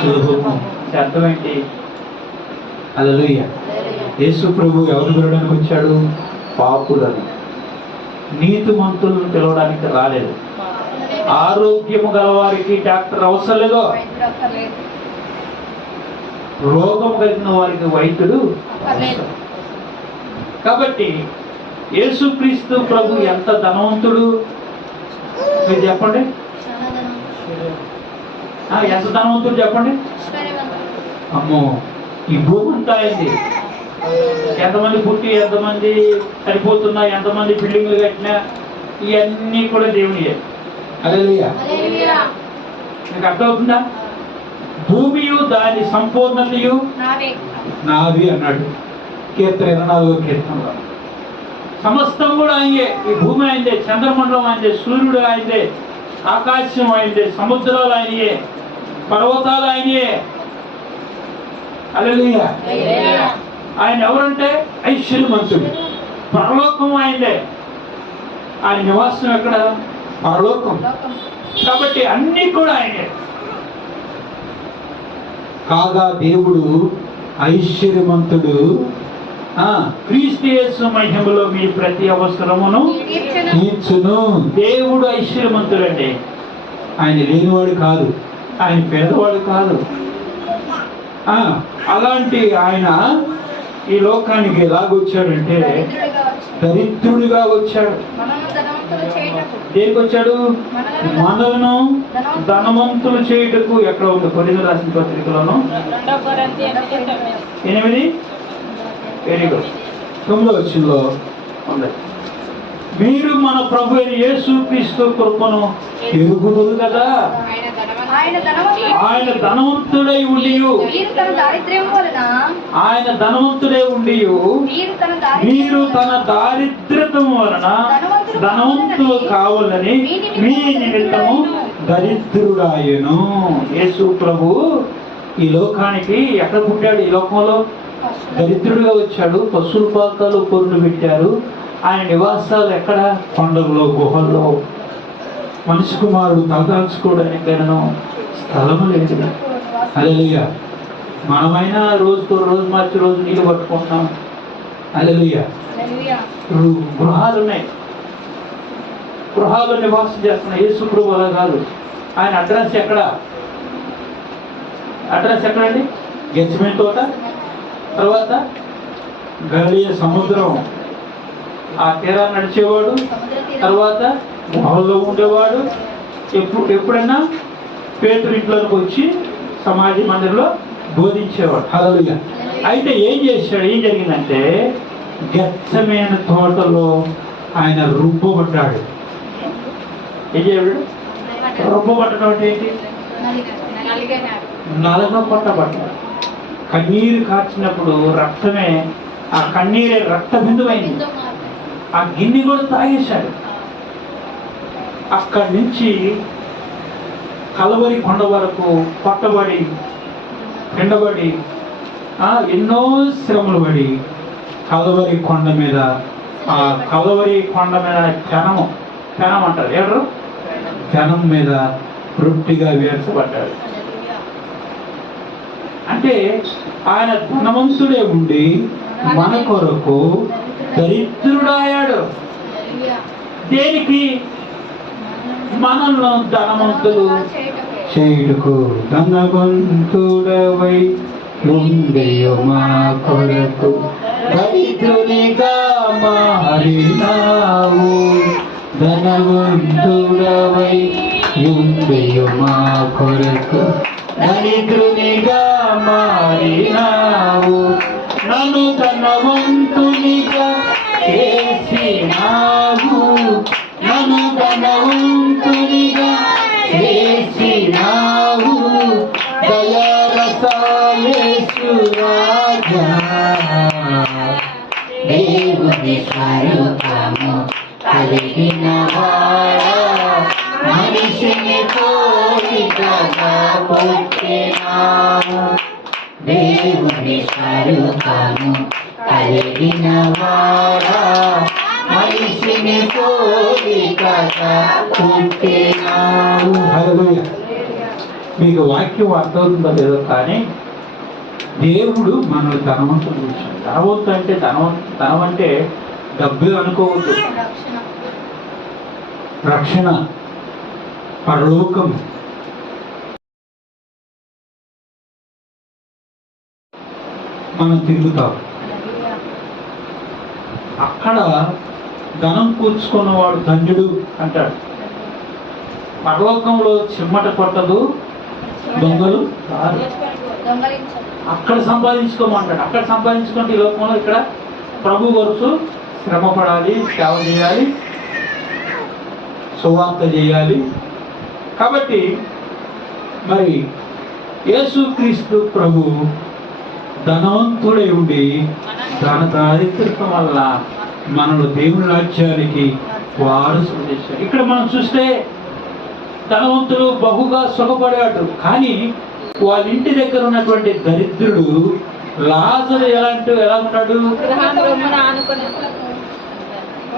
సులభము. అర్థమేంటి? హల్లెలూయా. యేసు ప్రభు ఎవరు పిలవడానికి వచ్చాడు? పాపులను, నీతిమంతులను పిలవడానికి రాలేదు. ఆరోగ్యము గలవారికి డాక్టర్ అవసరం లేదో, రోగం కలిగిన వారికి వైద్యుడు అవసరం. కాబట్టి యేసుక్రీస్తు ప్రభు ఎంత ధనవంతుడు మీరు చెప్పండి. ఎంత ధనవంతుడు చెప్పండి. అమ్మో, ఈ భూమి అంతా అయింది. ఎంతమంది పుట్టి, ఎంతమంది చనిపోతున్నా, ఎంతమంది బిల్డింగ్లు కట్టినా ఇవన్నీ కూడా దేవునియే. హల్లెలూయా. మీకు అర్థమవుతుందా? భూమియు దాని సంపూర్ణతయు నాది అన్నాడు కీర్తన 24వ కీర్తనలో. సమస్తం కూడా ఆయనే. ఈ భూమి ఆయనదే, చంద్రమండలం ఆయనదే, సూర్యుడు ఆయనదే, ఆకాశం ఆయనదే, సముద్రాలు ఆయనయే, పర్వతాలు ఆయనయే. హల్లెలూయా. ఆయన ఎవరంటే ఐశ్వర్యవంతుడు. పరలోకం ఆయనదే. ఆయన నివాసం ఎక్కడ? పరలోకం. కాబట్టి అన్నీ కూడా ఆయనే. కాగా దేవుడు ఐశ్వర్యవంతుడు, క్రీస్తు యేసు మహిమలో మీ ప్రతి అవసరమును తీర్చును. దేవుడు ఐశ్వర్యవంతుడు అండి. ఆయన లేనివాడు కాదు, ఆయన పేదవాడు కాదు. అలాంటి ఆయన ఈ లోకానికి ఎలాగొచ్చాడంటే దరిద్రుడిగా వచ్చాడు. దేనికి వచ్చాడు? మనలను ధనవంతులు చేయుటకు. ఎక్కడ ఉంది? కొరింథీయులకు రాసిన పత్రికలోను 8 వెరీ గుడ్ 9వ వచనంలో ఉంది. మీరు మన ప్రభు అయిన యేసుక్రీస్తు కృపను ఎరుగుదురు కదా. ఆయన ధనవంతుడై ఉండి, ఆయన ధనవంతుడై ఉండి మీరు తన దారిద్ర్యతం వలన ధనవంతులు కావాలని మీ నిమిత్తము దరిద్రుడాయను. యేసు ప్రభు ఈ లోకానికి ఎక్కడ పుట్టాడు? ఈ లోకంలో దరిద్రుడిగా వచ్చాడు. పశువుల పాకాలు పొరులు పెట్టారు. ఆయన నివాసాలు ఎక్కడ? కొండల్లో, గుహల్లో. మనిషి కుమారుడు తలదాల్చుకోవడానికైనా స్థలము లేదు. హల్లెలూయా. మనమైనా రోజుకో రోజు మార్చి రోజు నీళ్ళు పట్టుకుంటాం. హల్లెలూయా. గృహాలు ఉన్నాయి, గృహాల్లో నివాసం చేస్తున్న యేసు ప్రభు అలా కాదు. ఆయన అడ్రస్ ఎక్కడ? అడ్రస్ ఎక్కడండి? గెచ్చమేని తోట, తర్వాత గలిలయ సముద్రం, ఆ తీరాన్ని నడిచేవాడు, తర్వాత గుహల్లో ఉండేవాడు. ఎప్పుడైనా పేతురు ఇంట్లోకి వచ్చి సమాజ మందిరంలో బోధించేవాడు. హల్లెలూయా. అయితే ఏం చేశాడు? ఏం జరిగిందంటే గెచ్చమేని తోటలో ఆయన రుబ్బబడ్డాడు. ఏం చేయడు? రుబ్బబట్టడం అంటే ఏంటి? నలగొట్టబడ్డాడు. కన్నీరు కార్చినప్పుడు రక్తమే, ఆ కన్నీరే రక్త బిందువైంది. ఆ గిన్నె కూడా తాగేశాడు. అక్కడి నుంచి కలవరి కొండ వరకు కొట్టబడి, పిండబడి, ఎన్నో శ్రమలు పడి కలవరి కొండ మీద, ఆ కలవరి కొండ మీద పెనం అంటారు. ఎవరు? పెనం మీద రొట్టిగా వేర్చబడ్డాడు. అంటే ఆయన ధనవంతుడే ఉండి మన కొరకు దరిద్రుడాయాడు. దేనికి? మనల్ని ధనవంతులు చేయుటకు. ధనవంతుడవై ఉండెయు మా కొరకు దరిద్రునిగా మారినావు. ధనవంతుడవై ఉండెయు మా కొరకు దరిద్రునిగా మారినావు. నన్ను ధనవంతునిగా రాజా దేవుని స్వరూపము కలిగిన వాడా మనిషిని పోలికగా పుట్టినావు దేవుని స్వరూపము కలిగిన వాడా మనిషిని పోలికగా పుట్టినావు. హల్లెలూయా. మీకు వాక్యం అర్థమవుతుందో లేదో కానీ దేవుడు మనల్ని ధనవంతులు చూసాడు. ధనవంతుడు అంటే ధనం అంటే డబ్బు అనుకోవద్దు. రక్షణ, పరలోకం. మనం తిరుగుతాం. అక్కడ ధనం కూర్చుకున్నవాడు ధన్యుడు అంటాడు. పరలోకంలో చిమ్మట కొట్టదు, దొంగలు రారు. అక్కడ సంపాదించుకోమంటాడు. అక్కడ సంపాదించుకుంటే ఈ లోకంలో ఇక్కడ ప్రభు వరుస శ్రమ పడాలి, సేవ చేయాలి, సువార్త చేయాలి. కాబట్టి మరి యేసుక్రీస్తు ప్రభు ధనవంతుడై ఉండి ధన దారిద్ర్యం వల్ల మనల్ని దేవుని రాజ్యానికి వారసులు చేశాడు. ఇక్కడ మనం చూస్తే ధనవంతుడు బహుగా సుఖపడాడు, కానీ వాళ్ళ ఇంటి దగ్గర ఉన్నటువంటి దరిద్రుడు లాజరు ఎలా ఉన్నాడు?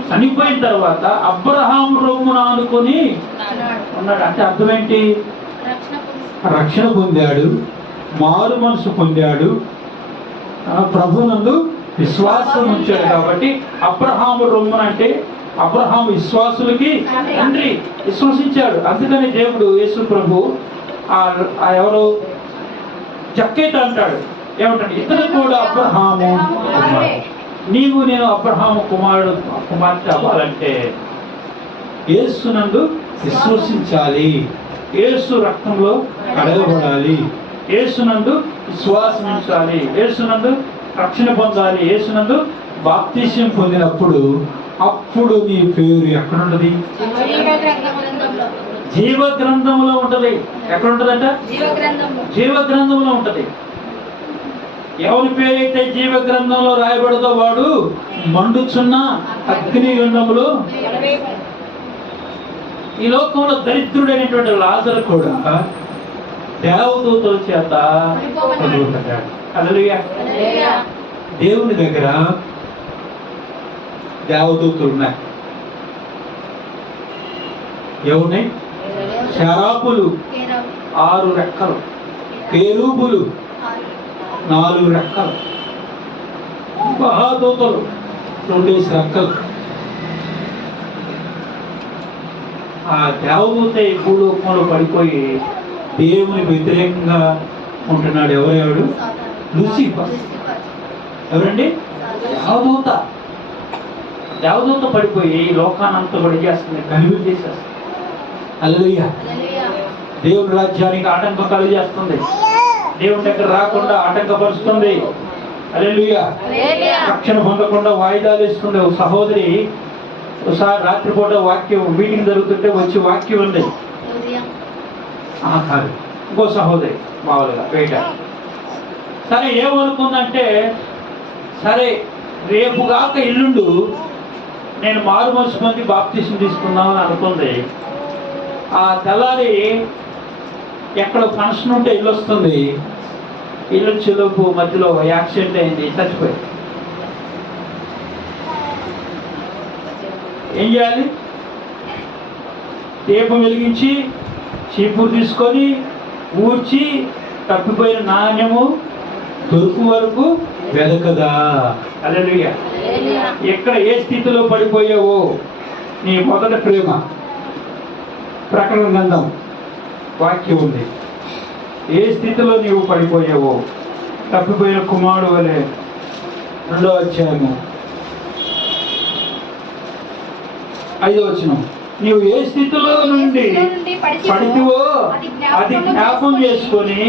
చనిపోయిన తర్వాత అబ్రహాము రొమ్మున ఆనుకొని ఉన్నాడు. అంటే అర్థం ఏంటి? రక్షణ పొందాడు, మారు మనసు పొందాడు, ప్రభునందు విశ్వాసం ఉంచాడు. కాబట్టి అబ్రహాము రొమ్మున అంటే అబ్రహాము విశ్వాసులకి తండ్రి, విశ్వసించాడు. అందుకని దేవుడు యేసు ప్రభు ఎవరు జక్కేత అంటాడు. ఏమంటాడు? ఇతను కూడా అబ్రహాము కుమారుడు. నీవు నేను అబ్రహాము కుమార్తె అవ్వాలంటే యేసునందు విశ్వసించాలి, యేసు రక్తంలో కడగబడాలి, యేసునందు విశ్వాసం ఉంచాలి, యేసునందు రక్షణ పొందాలి, యేసునందు బాప్తిస్యం పొందినప్పుడు అప్పుడు నీ పేరు ఎక్కడుంటది? జీవ గ్రంథంలో ఉంటది. ఎక్కడ ఉంటదంట? జీవ గ్రంథంలో ఉంటది. ఎవరి పేరైతే జీవ గ్రంథంలో రాయబడదో వాడు మండుచున్న అగ్ని గుండములో. ఈ లోకంలో దరిద్రుడైనటువంటి లాజరు కూడా దేవదూతల చేత చదువుతాడు. హల్లెలూయా. దేవుని దగ్గర దేవదూతలు ఉన్నాయి. ఏమున్నాయి? శరాపులు 6 రెక్కలు, కేరూబులు 4 రెక్కలు, మహాదూతలు 2 రెక్కలు. ఆ దేవదూత ఈ భూలోకంలో పడిపోయి దేవుని వ్యతిరేకంగా ఉంటున్నాడు. ఎవరెవడు? లూసిఫర్. ఎవరండి? దేవదూత పడిపోయి లోకానంతా పడి చేస్తుంది, కలిపి చేసేస్తుంది. హల్లెలూయా. దేవుని రాజ్యానికి ఆటంకం కలిగేస్తుంది, దేవుని దగ్గర రాకుండా ఆటంకపరుస్తుంది. హల్లెలూయా. రక్షణ పొందకుండా వాయిదాలు ఇస్తుంది. ఒక సహోదరి ఒకసారి రాత్రిపూట వాక్యం మీటింగ్ జరుగుతుంటే వచ్చి వాక్యం ఉంది. కాదు, ఇంకో సహోదరి మామూలుగా బయట. సరే ఏమనుకుందంటే, సరే రేపు కాక ఎల్లుండు నేను మారు మనసు పొంది బాప్తిసం తీసుకుందామని అనుకుంది. ఆ తెల్లారి ఎక్కడ ఫంక్షన్ ఉంటే ఇల్లు వస్తుంది. ఇల్లు వచ్చేలోపు మధ్యలో యాక్సిడెంట్ అయింది, చచ్చిపోయింది. ఏం చేయాలి? దీపం వెలిగించి చీపురు తీసుకొని ఊడ్చి తప్పిపోయిన నాణ్యము దొరుకు వరకు వెదకదా. హల్లెలూయా. ఎక్కడ ఏ స్థితిలో పడిపోయావో నీ మొదటి ప్రేమ, ప్రకటన గ్రంథం వాక్యం ఉంది. ఏ స్థితిలో నీవు పడిపోయావో తప్పిపోయిన కుమారుడు వలె 2వ అధ్యాయము 5వ వచనం. నీవు ఏ స్థితిలో నుండి పడితివో అది జ్ఞాపం చేసుకొని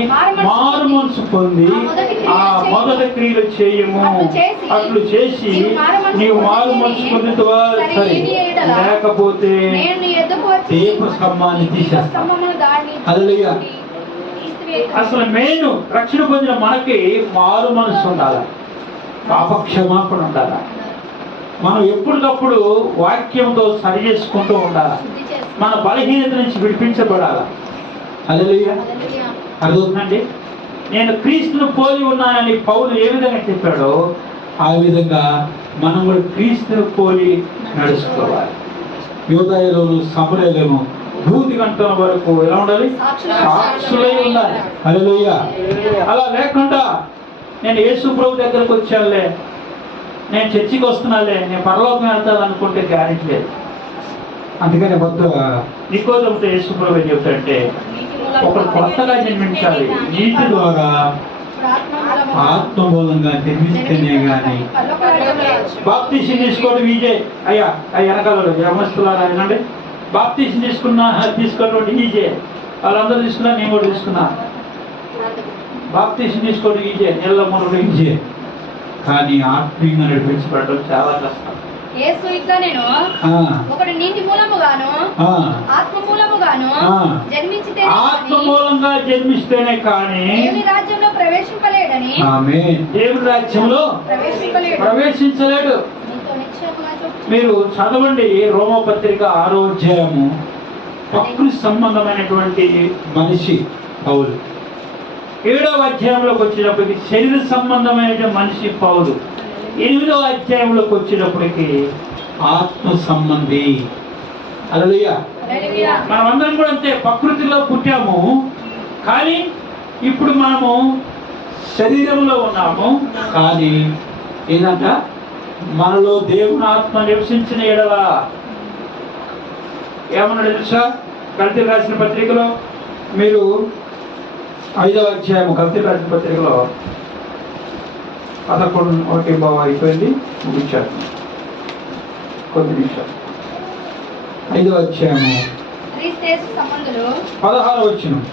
మారు మనసు పొంది ఆ మొదటి క్రియలు చేయము. అట్లు చేసి నీవు మారు మనసు పొందుతావా? సరే, లేకపోతే దీప స్తంభాన్ని తీసేస్తాను. హల్లెలూయా. అసలు మెయిన్ రక్షణ పొందిన మనకి మారు మనసు ఉండాలి, పాపక్షమాపణ ఉండాలి. మనం ఎప్పటికప్పుడు వాక్యంతో సరి చేసుకుంటూ ఉండాలి, మన బలహీనత నుంచి విడిపించబడాలి. హల్లెలూయా. అర్థమవుతుందండి? నేను క్రీస్తును పోలి ఉన్నానని పౌలు ఏ విధంగా చెప్పాడో ఆ విధంగా మనం కూడా క్రీస్తును పోలి నడుచుకోవాలి. యూదాయలోను సమరయలోను భూతి గంటల వరకు ఎలా ఉండాలి? సాక్షులై ఉండాలి. హల్లెలూయా. అలా లేకుండా నేను యేసు ప్రభు దగ్గరకు వచ్చానులే, నేను చర్చికి వస్తున్నాలే, నేను పరలోకం వెళ్తాను అనుకుంటే గ్యారెంటీ లేదు. అందుకని నికోదేముతో యేసు ప్రభు ఏం చెప్తాడంటే, ఒకడు కొత్తగా జన్మించాలి, నీటి ద్వారా ఆత్మ మూలంగా జన్మిస్తేనే గాని. బాప్తీసం తీసుకోవడం ఈజే అయ్యా, వెనకాల యవనస్తులారా వినండి. బాప్తీసం తీసుకోవడం ఈజే, వాళ్ళందరూ తీసుకున్నా, నేను కూడా తీసుకున్నా. బాప్తీసం తీసుకోవడం ఈజే, నీళ్ళ మునగడం ఈజే, కానీ ఆత్మీయంగా నడిపించబడడం చాలా కష్టం. యేసు ఇట్లా నేను ఒకడు నీటి మూలముగాను ఆత్మ మూలముగాను జన్మించితే ఆత్మ మూలంగా జన్మిస్తేనే కానీ దేవుని రాజ్యంలో ప్రవేశింపలేడని. ఆమేన్. దేవుని రాజ్యంలో ప్రవేశించలేడు. మీరు చదవండి రోమపత్రిక 6వ అధ్యాయము. ప్రకృతి సంబంధమైనటువంటి మనిషి పౌలు. 7వ అధ్యాయంలోకి వచ్చినప్పటికి శరీర సంబంధమైన మనిషి పౌలు. 8వ అధ్యాయంలోకి వచ్చినప్పటికి ఆత్మ సంబంధి. హల్లెలూయా. మనమందరం కూడా అంతే, ప్రకృతిలో పుట్టాము, కానీ ఇప్పుడు మనము శరీరంలో ఉన్నాము. కానీ ఏదంట, మనలో దేవుని ఆత్మ నివసించిన ఎడల ఏమన్నాడు తెలుసా? గలతీయులకు రాసిన పత్రికలో, మీరు 5వ అధ్యాయము గలతీయులకు రాసిన పత్రికలో 11 అయిపోయింది, ముగించారు కొద్ది నిమిషాలు. 5వ అధ్యాయము 16వ వచనం.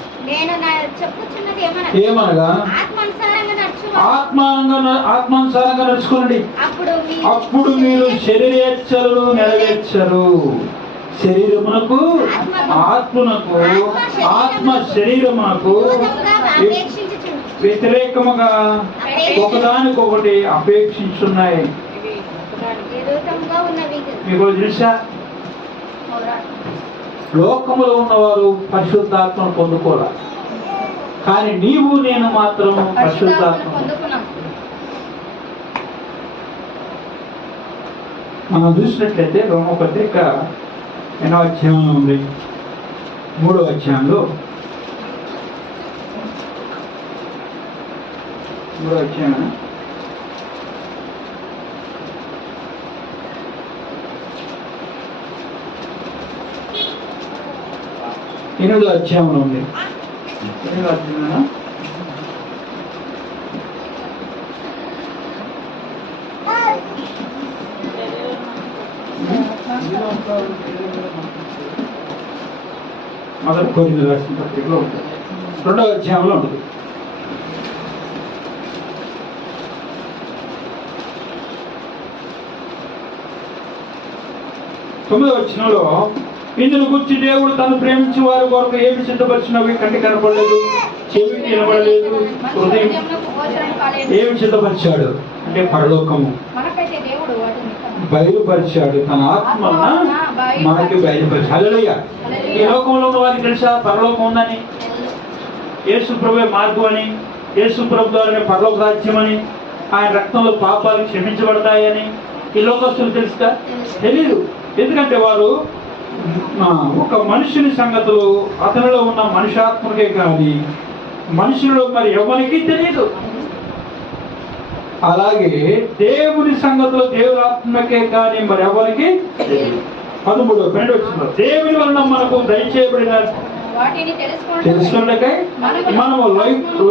ఏమనగా ఆత్మానుసారంగా నడుచుకోండి, అప్పుడు మీరు శరీరేచ్ఛలను నెరవేర్చరు. శరీరమునకు ఆత్మనకు, ఆత్మ శరీరమునకు వ్యతిరేకముగా ఒకదానికొకటి అపేక్షించున్నాయి. మీకు తెలుసా, లోకములో ఉన్నవారు పరిశుద్ధాత్మను పొందుకోవాలి, కానీ నీవు నేను మాత్రం పరిశుద్ధాత్మ. మనం చూసినట్లయితే రోమపత్రిక 8వ అధ్యాయంలో ఉంది, 3వ అధ్యాయంలో 3వ అధ్యాయం 8వ అధ్యాయంలో ఉంది. 8వ అధ్యాయం మొదటి కొరింథీయులకు రాసిన పత్రికలో ఉంటుంది, 2వ అధ్యాయంలో ఉంటుంది. తొమ్మిదవ వచనంలో, ఇందును గురించి దేవుడు తను ప్రేమించి వారి కొరకు ఏమి సిద్ధపరిచినవి కంటికి కనపడలేదు, చెవికి వినపడలేదు, హృదయం ఏమి సిద్ధపరిచాడు అంటే పరలోకము బయలుపరిచాడు, తన ఆత్మ మనకి బయలుపరిచాడు. హల్లెలూయా. ఈ లోకంలో ఉన్న వారికి తెలుసా పరలోకం ఉందని? యేసు ప్రభువే మార్గం అని, యేసు ప్రభు ద్వారానే పరలోక రాజ్యం అని, ఆయన రక్తంలో పాపాలు క్షమించబడతాయని ఈ లోకస్తులు తెలుసుగా? తెలీదు. ఎందుకంటే వారు ఒక మనుషుని సంగతులు అతనిలో ఉన్న మనుషాత్మకే కానీ మనుషులలో మరి ఎవరికి తెలియదు. అలాగే దేవుని సంగతులు దేవుని ఆత్మకే కానీ మరి ఎవరికి తెలియదు. 13 వచ్చిన దేవుని వలన మనకు దయచేయబడిన తెలుసుకున్నకై మనము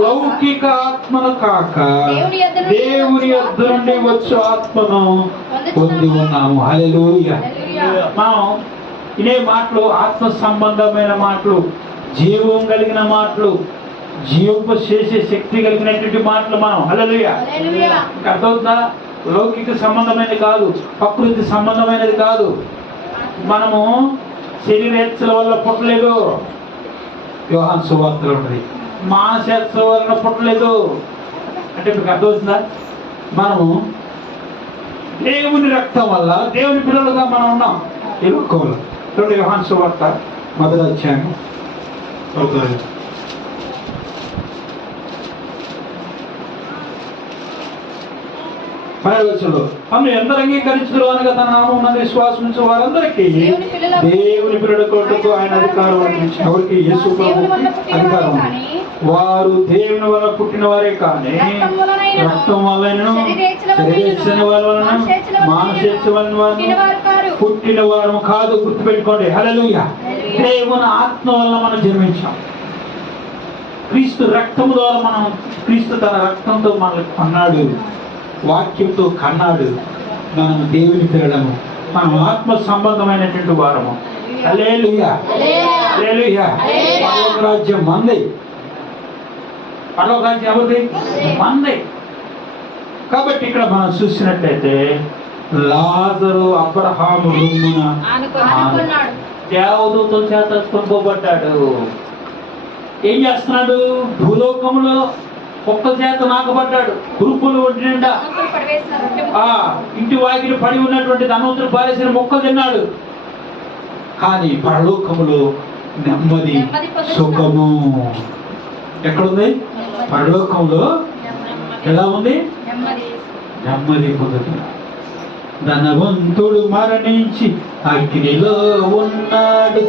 లౌకిక ఆత్మను కాక దేవుని యొద్ద నుండి వచ్చు ఆత్మను పొంది ఉన్నాము. హల్లెలూయా. మనం ఇదే మాటలు ఆత్మ సంబంధమైన మాటలు, జీవం కలిగిన మాటలు, జీవింప చేసే శక్తి కలిగినటువంటి మాటలు మనం. హల్లెలూయా. అర్థవుతుందా? లౌకిక సంబంధమైనది కాదు, ప్రకృతి సంబంధమైనది కాదు. మనము శరీరేచ్ఛల వల్ల పుట్టలేదు. యోహాను సువార్తలో ఉంటుంది, మానసేత్స వలన పుట్టలేదు. అంటే మీకు అర్థమవుతుందా? మనము దేవుని రక్తం వల్ల దేవుని పిల్లలుగా మనం ఉన్నాం ఈ లోకంలో. చూడండి యోహాను సువార్త 1వ అధ్యాయం 12వ వచనంలో ఆమె ఎందరు అంగీకరించరు అనగా తన నామం విశ్వాసం ఉంచే వారందరికీ దేవుని పిల్లల కొరకు ఆయన అధికారం అందించిన. ఎవరికి? యేసు ప్రభువుకి అధికారం. వారు దేవుని వల్ల పుట్టిన వారే కానీ రక్తం వలనను శరీరేచ్ఛల వలన మాంసేచ్ఛ వలన పుట్టిన వారు కాదు. గుర్తుపెట్టుకోండి. హల్లెలూయా. దేవుని ఆత్మ వలన మనం జన్మించాం. క్రీస్తు రక్తం ద్వారా మనం, క్రీస్తు తన రక్తంతో మనల్ని కొన్నాడు, వాక్యంతో కన్నాడు. మనం దేవుని పిల్లలము, మనం ఆత్మ సంబంధమైనటువంటి వారము. హల్లెలూయా. హల్లెలూయా. పరలోక రాజ్యం మంది. పరలోక రాజ్యం ఎవరిది? మంది. కాబట్టి ఇక్కడ మనం చూసినట్లయితే లాజరు అబ్రహాము రొమ్మున దేవదూతల చేత పంపబడ్డాడు. ఏం చేస్తున్నాడు? భూలోకంలో ఒక్క చేత నాకబడ్డాడు. గురుపులు ఒంటి నిండా ఇంటి వాకిలి పడి ఉన్నటువంటి ధనవంతుడు పారేసిన మొక్క తిన్నాడు. కానీ పరలోకములో నెమ్మది, సుఖము ఎక్కడుంది? పరలోకంలో ఎలా ఉంది? నెమ్మది పొందుతున్నాడు. ధనవంతుడు మరణించి అగ్నిలో ఉన్నాడు.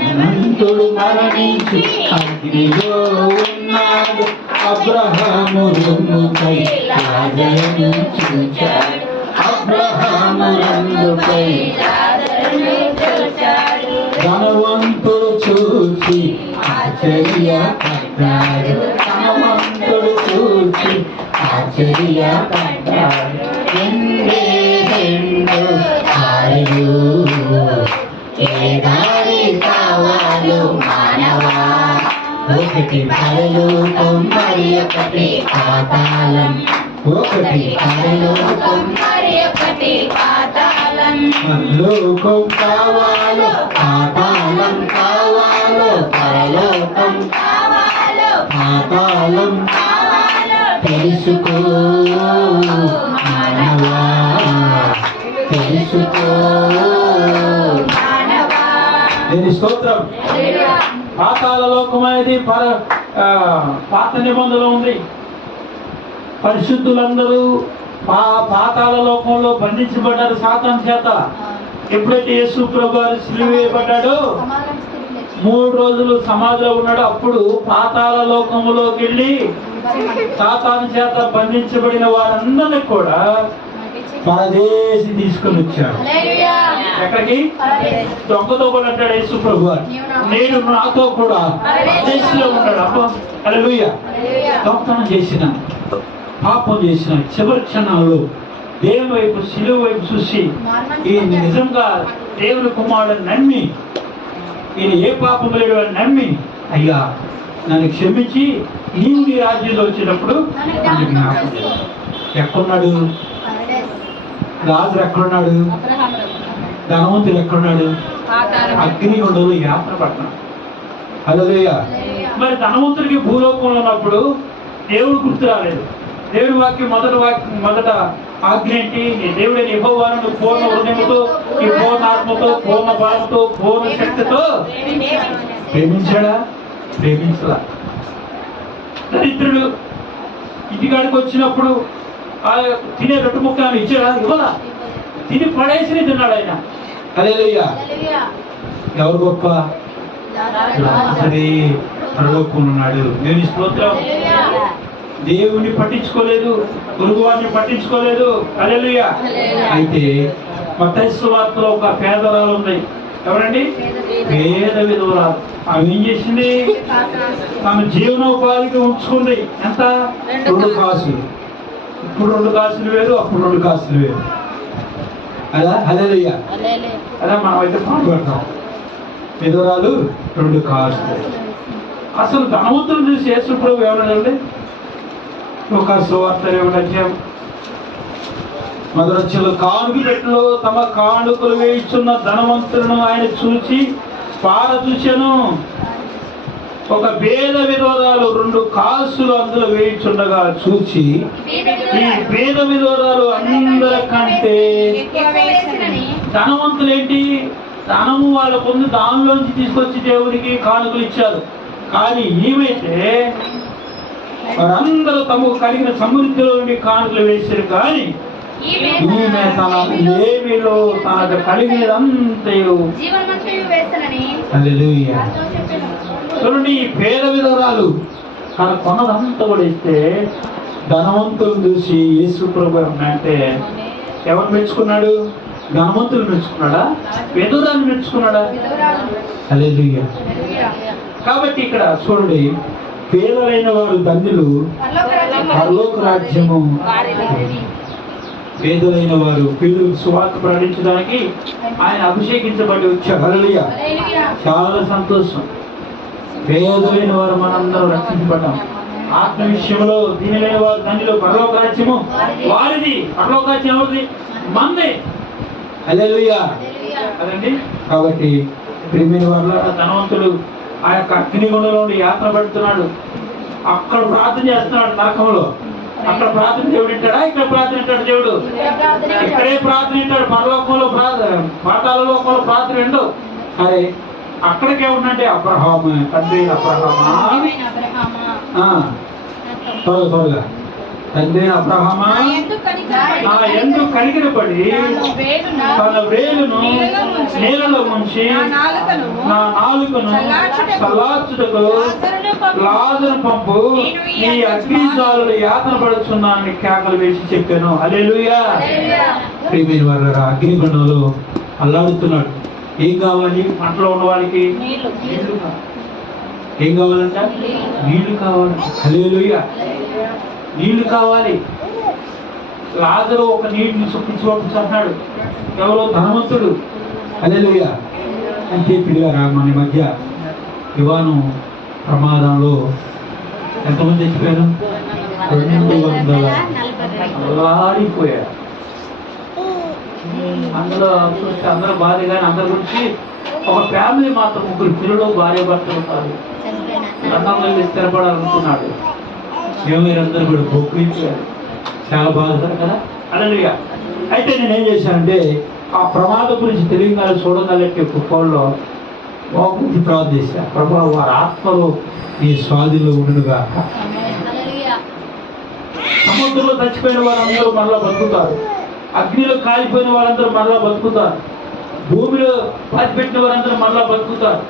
ధనవంతుడు మరణించి అగ్నిలో ఉన్నాడు. అబ్రహాము రొమ్ముపై లాజరును చూచాడు. అబ్రహాము రొమ్ముపై ధనవంతుడు చూసి ఆశ్చర్యపడ్డాడు. ధనవంతుడు చూసి ఆశ్చర్యపడ్డాడు. ఏ దారి కావాలో మానవా, ఒకటి పరలోకం మరి ఒకటి పాతాళం. ఒకటి పరలోకం మరి ఒకటి పాతాళం. పరలోకం కావాలో పాతాళం కావాలో, పరలోకం కావాలో పాతాళం కావాలో తెలుసుకో మానవా, తెలుసుకో మానవా. దీని స్తోత్రం. పాతాళ లోకం అనేది పాత నిబంధనలో ఉంది. పరిశుద్ధులందరూ పాతాళ లోకంలో బంధించబడ్డారు సాతాను చేత. ఎప్పుడైతే యేసు ప్రభువు సిలువ వేయబడ్డాడో 3 రోజులు సమాధిలో ఉన్నాడు. అప్పుడు పాతాళ లోకంలోకి వెళ్ళి సాతాను చేత బంధించబడిన వారందరినీ కూడా పరదేశి తీసుకొని వచ్చాడు. ఎక్కడికి? దొంగతో కూడా అంటాడు యేసు ప్రభువు, నేను నాతో కూడా పరదేశిలో ఉన్నాడు. అబ్బా హల్లెలూయా. దొంగతనం చేసిన, పాపం చేసిన చివరి క్షణాల్లో దేవుని వైపు, శిలువ వైపు చూసి ఈ నిజంగా దేవుని కుమారుడు నమ్మి, ఈయన ఏ పాపం లేడు అని నమ్మి, అయ్యా నన్ను క్షమించి నీవు నీ రాజ్యంలో వచ్చినప్పుడు నన్ను జ్ఞాపకం చేసుకో. ఎక్కడున్నాడు రాజు? ఎక్కడున్నాడు? ధనవంతుడు ఎక్కడున్నాడు? అగ్నిగుండంలో యాత్ర పడుతున్నాడు. హల్లెలూయా. మరి ధనవంతుడికి భూలోకంలో ఉన్నప్పుడు దేవుడు గుర్తు రాలేదు. దేవుడి వాక్యం మొదట ఆజ్ఞ ఏంటి? నీ దేవుడైన యెహోవాను పూర్ణ హృదయంతో, ఈ పూర్ణ ఆత్మతో, పూర్ణ బలంతో, పూర్ణ శక్తితో ప్రేమించాడా? ప్రేమించలా. దరిద్రుడు ఇంటికాడికి వచ్చినప్పుడు తినే రొట్టె ముక్క ఇచ్చాడా? ఇవ్వలా. తిని పడేసి తిన్నాడు ఆయన. హల్లెలూయా. ఎవరు గొప్ప? లాజరే పరలోకంలో ఉన్నాడు. దేవుని స్తోత్రం. దేవుని పట్టించుకోలేదు, గురువారిని పట్టించుకోలేదు. హల్లెలూయా. అయితే మత్తయి సువార్తలో ఒక పేదరాలు ఉంది. ఎవరండి? పేద విధవరాలు. ఆమె ఏం చేసింది? ఆమె జీవనోపాధికి ఉంచుకుంది. ఎంత? 2 కాసులు. ఇప్పుడు 2 కాసులు వేరు, అప్పుడు 2 కాసులు వేరు. అలా హల్లెలూయా. అలా మనం అయితే పాల్గొడతాం. విధవరాలు 2 కాసులు. అసలు ధనవంతులు చూసి యేసు ప్రభువు ఎవరండి? ఒక సువార్త 1వ అధ్యాయం 1వ వచనంలో కానుక పెట్టెలో తమ కానుకలు వేయిచున్న ధనవంతులను ఆయన చూసి పారచూచెను. ఒక భేద విరోధాలు 2 కాసులు అందులో వేయించుండగా చూచి ఈ భేద విరోధాలు అందరికంటే ధనవంతులేంటి, ధనము వాళ్ళ పొంది దానిలోంచి తీసుకొచ్చి దేవుడికి కానుకలు ఇచ్చారు. కానీ ఈమెతే వారందరూ తమకు కలిగిన సమృద్ధిలో ఉండి కానుకలు వేశారు. కానీ ఈమె తన లేమిలో తనకు కలిగినదంతయు హల్లెలూయా. చూడండి, ఈ పేద విధవరాలు తన కొన్నదంతా కూడా ఇస్తే ధనవంతులను చూసి యేసు ప్రభు అంటే ఎవరు మెచ్చుకున్నాడు? ధనవంతులు మెచ్చుకున్నాడా? విధవరాలు మెచ్చుకున్నాడా? హల్లెలూయా. కాబట్టి ఇక్కడ చూడండి, పేదలైన వారు ధన్యులు పరలోక రాజ్యము. పేదలైన వారు పేదలకు సువార్త ప్రకటించడానికి ఆయన అభిషేకించబడి వచ్చారు. హల్లెలూయా. చాలా సంతోషం. పేదలైన వారు మనందరం రక్షించబడ్డాం. ఆత్మ విషయంలో దీనిలైన వారు ధన్యులు పరలోక రాజ్యము వారిది. పరలోక రాజ్యం ఎవరిది? మందే. హల్లెలూయా కదండి. కాబట్టి ప్రియమైన వాళ్ళ ధనవంతుడు ఆ యొక్క అగ్నిగుండంలో యాత్ర పడుతున్నాడు. అక్కడ ప్రార్థన చేస్తున్నాడు నరకంలో. అక్కడ ప్రార్థన దేవుడు వింటాడా? ఇక్కడ ప్రార్థన వింటాడు దేవుడు? ఇక్కడే ప్రార్థన వింటాడు. పరలోకంలో పాతాళ లోకంలో ప్రార్థన విండు. సరే, అక్కడికే ఉన్నట్టే అబ్రహాము తండ్రి అబ్రహామా, త్వరగా తండ్రి అబ్రహామా నా ఎందుకు కనికరపడి తన వేలును నేలలో ముంచి నా నాలుకను చల్లార్చుటకు లాజరును పంపు, నీ అగ్నిజ్వాలలు యాతన పడుతున్నానని కేకలు వేసి చెప్పాను. హల్లెలూయా. ప్రియమైన వారు అగ్నిగుండంలో అల్లాడుతున్నాడు. ఏం కావాలి? మంటలో ఉన్న వారికి ఏం కావాలంట? నీళ్లు కావాలి. హల్లెలూయా. నీళ్లు కావాలి. లాజరు ఒక నీటిని చొప్పించి పంపించాడు. ఎవరో ధనవంతుడు. హల్లెలూయా. అంటే పిల్లరా, మన మధ్య యువాను ప్రమాదంలో ఎంతమంది చచ్చిపోయారు? 200 అల్లాడిపోయారు. అందులో చూస్తే అందరూ భార్య, కానీ అందరి గురించి ఒక ఫ్యామిలీ మాత్రం 3 పిల్లలు భార్య భర్తలు కాదు. లండన్లో స్థిరపడాలనుకున్నాడు. మీరందరూ కూడా బొక్కించారు. చాలా బాగుంటారు కదా. హల్లెలూయా. అయితే నేనేం చేశానంటే ఆ ప్రమాదం గురించి తెలియగానే చూడగలిగే ఒక ఫోన్లో గురించి ప్రార్థిస్తాను. ప్రభు వారి ఆత్మలో ఈ స్వాధీనంలో ఉండుగా. సముద్రంలో చచ్చిపోయిన వారందరూ మరలా బతుకుతారు. అగ్నిలో కాలిపోయిన వాళ్ళందరూ మరలా బతుకుతారు. భూమిలో పాతిపెట్టిన వారందరూ మరలా బతుకుతారు.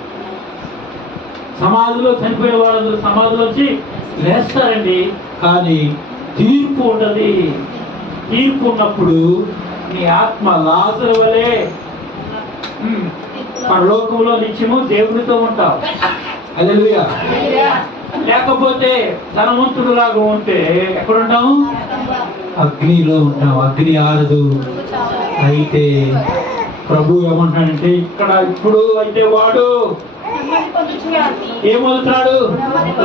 సమాధిలో చనిపోయిన వాళ్ళందరూ సమాధిలోంచి లేస్తారండి. కానీ తీర్పు ఉండదు. తీర్పు ఉన్నప్పుడు నీ ఆత్మ లాజరు వలె పరలోకంలో నిత్యము దేవునితో ఉంటావు. హల్లెలూయా. లేకపోతే ధనవంతుడు లాగా ఉంటే ఎక్కడుంటాము? అగ్నిలో ఉంటాం. అగ్ని ఆరదు. అయితే ప్రభు ఏమంటాడంటే ఇక్కడ ఇప్పుడు అయితే వాడు ఏమవుతున్నాడు?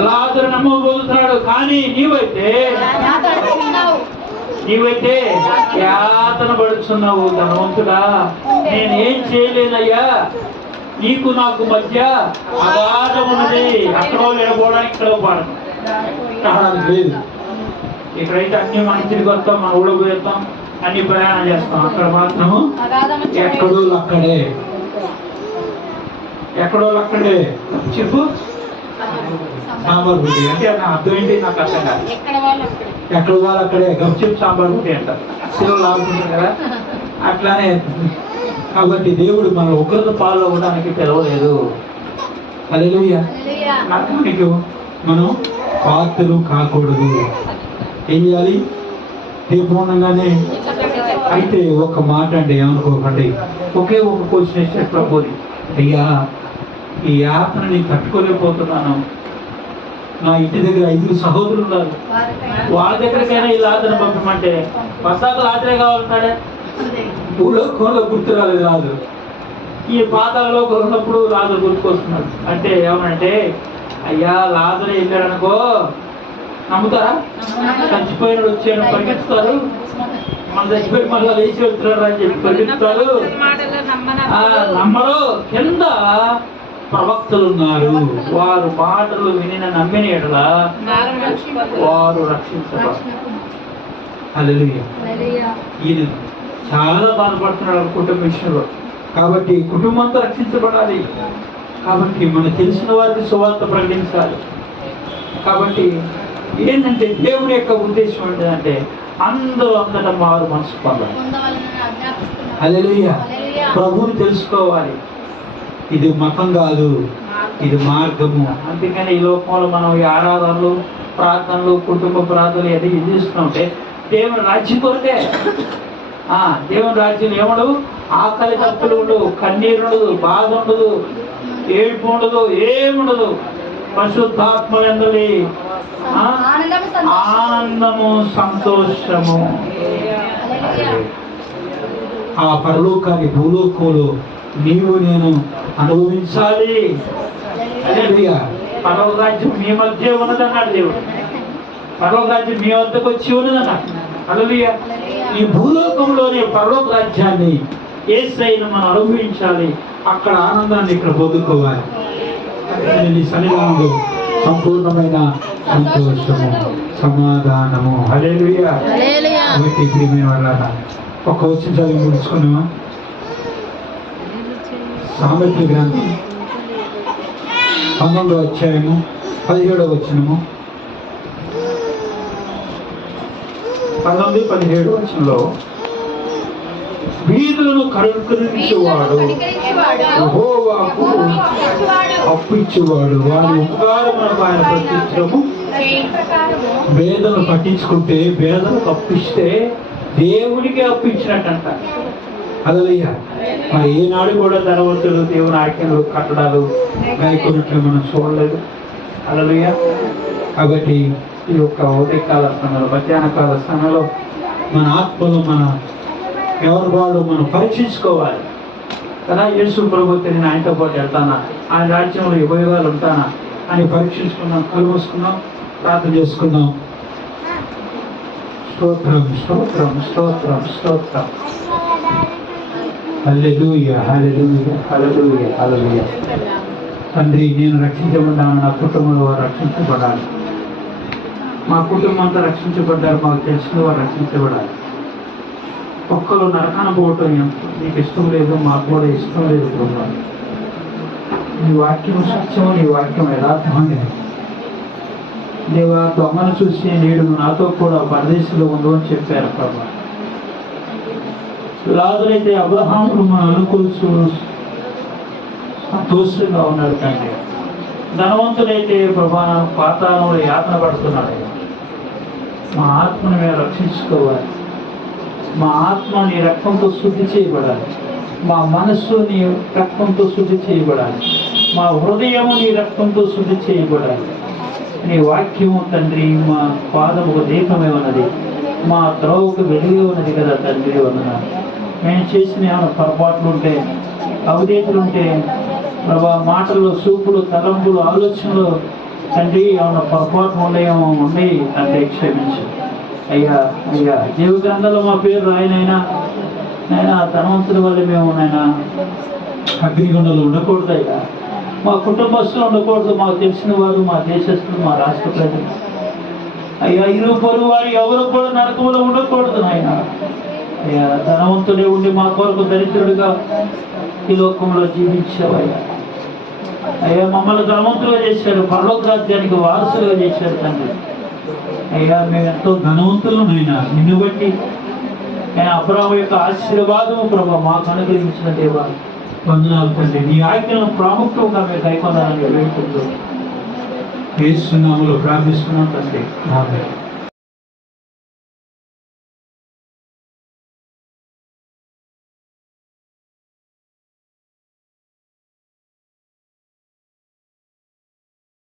లాజరు నమ్మబోతున్నాడు. కానీ నీవైతే యాతన పడుతున్నావు. ధనవంతుడా, నేనేం చేయలేనయ్యా, నీకు నాకు మధ్య అగాధం ఉన్నది. అక్కడో వెళ్ళబోవడానికి ఇక్కడ పోవడానికి లేదు. ఇక్కడైతే అన్ని మనం తిరిగి వస్తాం, మన ఊళ్ళో పోతాం, అన్ని ప్రయాణం చేస్తాం. అక్కడ మాత్రం ఎక్కడో అక్కడే, ఎక్కడో అక్కడే. చెప్పు సాంబార్ బుట్టి అంటే అర్థం ఏంటి? నాకు అర్థం కాదు. ఎక్కడ వాళ్ళు అక్కడే గప్చిప్ సాంబార్ బుట్టి అంటారు. పిల్లలు ఆడుకుంటారు కదా, అట్లానే. కాబట్టి దేవుడు మన ఒకరితో పాలు అవ్వడానికి పిలవలేదు. హల్లెలూయా. నరకానికి మనం పాత్రలు కాకూడదు. ఏం చేయాలి? దీపూర్ణంగానే. అయితే ఒక మాట అండి, ఏమనుకోకండి. ఒకే ఒక క్వశ్చన్ ఇస్తే ప్రభుని, అయ్యా ఈ యాత్రని తట్టుకోలేకపోతున్నాను. నా ఇంటి దగ్గర 5 సహోదరులు ఉన్నారు. వాళ్ళ దగ్గరకైనా ఈ లాజరుని పంపమంటే పసాక లాజరే కావాలంటాడే. భూలోకంలో గుర్తు రాలేదు రాజు. ఈ పాతాళలో ఉన్నప్పుడు లాజరు గుర్తుకొస్తున్నాడు. అంటే ఏమనంటే, అయ్యా లాజరు వెళ్ళాడు అనుకో, నమ్ముతారా? చచ్చిపోయిన వచ్చాడు పరిగెత్తుతారు. మన చచ్చిపోయి మళ్ళీ లేచి వెళ్తున్నాడు అని చెప్పి పరిగెత్తుతారు. నమ్మరు. కింద ప్రవక్తలు ఉన్నారు. వారు మాటలు వినిన నమ్మిన ఎడల వారు రక్షించబడతారు. హల్లెలూయా. ఈయన చాలా బాధపడుతున్నాడు కుటుంబ విషయంలో. కాబట్టి కుటుంబం అంతా రక్షించబడాలి. కాబట్టి మనకు తెలిసిన వారికి సువార్త ప్రకటించాలి. కాబట్టి ఏంటంటే దేవుని యొక్క ఉద్దేశం ఏంటంటే అందరూ అంతటా మారు మనసు పొందాలి. హల్లెలూయా. ప్రభువుని తెలుసుకోవాలి. ఇది మతం కాదు, ఇది మార్గము. అందుకని ఈ లోకంలో మనం ఈ ఆరాధనలు, ప్రార్థనలు, కుటుంబ ప్రార్థనలు అది ఇది చేస్తున్నామంటే దేవుని రాజ్యం కొరకే. దేవుని రాజ్యం ఏమడు? ఆకలి తప్పులు ఉండదు, కన్నీరు ఉండదు, బాధ ఉండదు, ఏడుపు ఉండదు, ఏముండదు. పరిశుద్ధాత్మలందరి ఆనందము, సంతోషము. ఆ పరలోకాన్ని భూలోకంలో నీవు నేను అనుభవించాలి. హల్లెలూయా. పరలోక రాజ్యం మీ మధ్య ఉన్నదన్నాడు దేవుడు. పరలోక రాజ్యం మీ వద్దకు వచ్చి ఉన్నదన్నాడు. హల్లెలూయా. ఈ భూలోకంలోని పరలోక రాజ్యాన్ని యేసయ్యను మనం అనుభవించాలి. అక్కడ ఆనందాన్ని ఇక్కడ పొందుకోవాలి. నీ సన్నిధానంలో సంపూర్ణమైన సంతోషము, సమాధానము. హల్లెలూయా. కాబట్టి ప్రియమైన వాళ్ళారా, ఒక వచనం చదివి ముగించుకున్నామా? సామెతల గ్రంథం 19వ అధ్యాయము 17వ వచనము. 19-17 వచనంలో వీధులను కరుణించేవాడు యెహోవాకు అప్పిచ్చేవాడు. వారి ఉపకారమునకు ఆయన ప్రత్యుత్తరము. వేదనలు పట్టించుకుంటే, వేదనకు అప్పిస్తే దేవునికి అప్పించినట్టంట. హల్లెలూయా. మరి ఏనాడు కూడా ధనవంతులు దేవుని ఆజ్ఞలు, కట్టడాలు గాయకున్నట్లు మనం చూడలేదు. హల్లెలూయా. కాబట్టి ఈ యొక్క ఉదయకాల సమయంలో, మధ్యాహ్న కాల సమయంలో మన ఆత్మలో మన ఎవరి వాడు మనం పరీక్షించుకోవాలి కదా. యేసు ప్రభు నేను ఆయనతో పాటు వెళ్తానా, ఆయన రాజ్యంలో ఉపయోగాలు ఉంటానా అని పరీక్షించుకున్నాం, కళ్ళు మూసుకున్నాం, ప్రార్థన చేసుకున్నాం. స్తోత్రం, స్తోత్రం, స్తోత్రం, స్తోత్రం. హల్లెలూయా, హల్లెలూయా, హల్లెలూయా, హల్లెలూయా. తండ్రి, నేను రక్షించబడ్డాను, నా కుటుంబంలో వారు రక్షించబడాలి. మా కుటుంబం అంతా రక్షించబడ్డారు, మాకు తెలిసిన వారు రక్షించబడాలి. ఒక్కరు నరకాన పోవటం నీకు ఇష్టం లేదు, మాకు కూడా ఇష్టం లేదు. ప్రభు, నీ వాక్యం సత్యం, నీ వాక్యం యథార్థమైనది. దేవా, దొంగను చూసి నేడు నాతో కూడా పరదేశంలో ఉండు అని చెప్పారు ప్రభు. లాజరైతే అబ్రహామును మనం అనుకూల్చు సంతోషంగా ఉన్నాడు తండ్రి. ధనవంతుడైతే ప్రభా పాతాళంలో యాతన పడుతున్నాడు. మా ఆత్మను మేము రక్షించుకోవాలి. మా ఆత్మ నీ రక్తంతో శుద్ధి చేయబడాలి. మా మనస్సు నీ రక్తంతో శుద్ధి చేయబడాలి. మా హృదయము నీ రక్తంతో శుద్ధి చేయబడాలి. నీ వాక్యము తండ్రి మా పాదముకు దీపమే ఉన్నది, మా త్రోవకు వెలుగే ఉన్నది కదా తండ్రి. వందనాలు. మేము చేసిన ఏమైనా పొరపాట్లు ఉంటే, అవిధేతలు ఉంటే ప్రభా, మాటలు, చూపులు, తలంపులు, ఆలోచనలు తండ్రి ఏమైనా పొరపాట్లు ఉండి తండ్రి క్షమించు అయ్యా. అయ్యా, జీవ గ్రంథంలో మా పేరు రాయనైనా నైనా ధనవంతుల వల్ల మేము నైనా అగ్నిగుండంలో ఉండకూడదు. అయ్యా, మా కుటుంబస్తులు ఉండకూడదు. మాకు తెలిసిన వారు, మా దేశస్తులు, మా రాష్ట్ర ప్రజలు అయ్యా, ఇరు పొరుగు వారు ఎవరు కూడా నరకంలో ఉండకూడదు నాయన. అయ్యా, ధనవంతుడే ఉండి మా కొరకు దరిద్రుడిగా ఈ లోకంలో జీవించావయ్యా. అయ్యా, మమ్మల్ని ధనవంతులుగా చేశారు, పరలోక రాజ్యానికి వారసులుగా చేశారు తండ్రి. అయ్యా, మేము ఎంతో ధనవంతులనైనా నిన్ను బట్టి అబ్రాహాము యొక్క ఆశీర్వాదము ప్రభు మాకు అనుగ్రహించిన దేవా వందనాలు తండ్రి. నీ ఆజ్ఞలను ప్రాముఖ్యంగా మేము కైకొనాలని వేడుకుంటూ యేసు నామములో ప్రార్థిస్తున్నాం తండ్రి. ఆమేన్.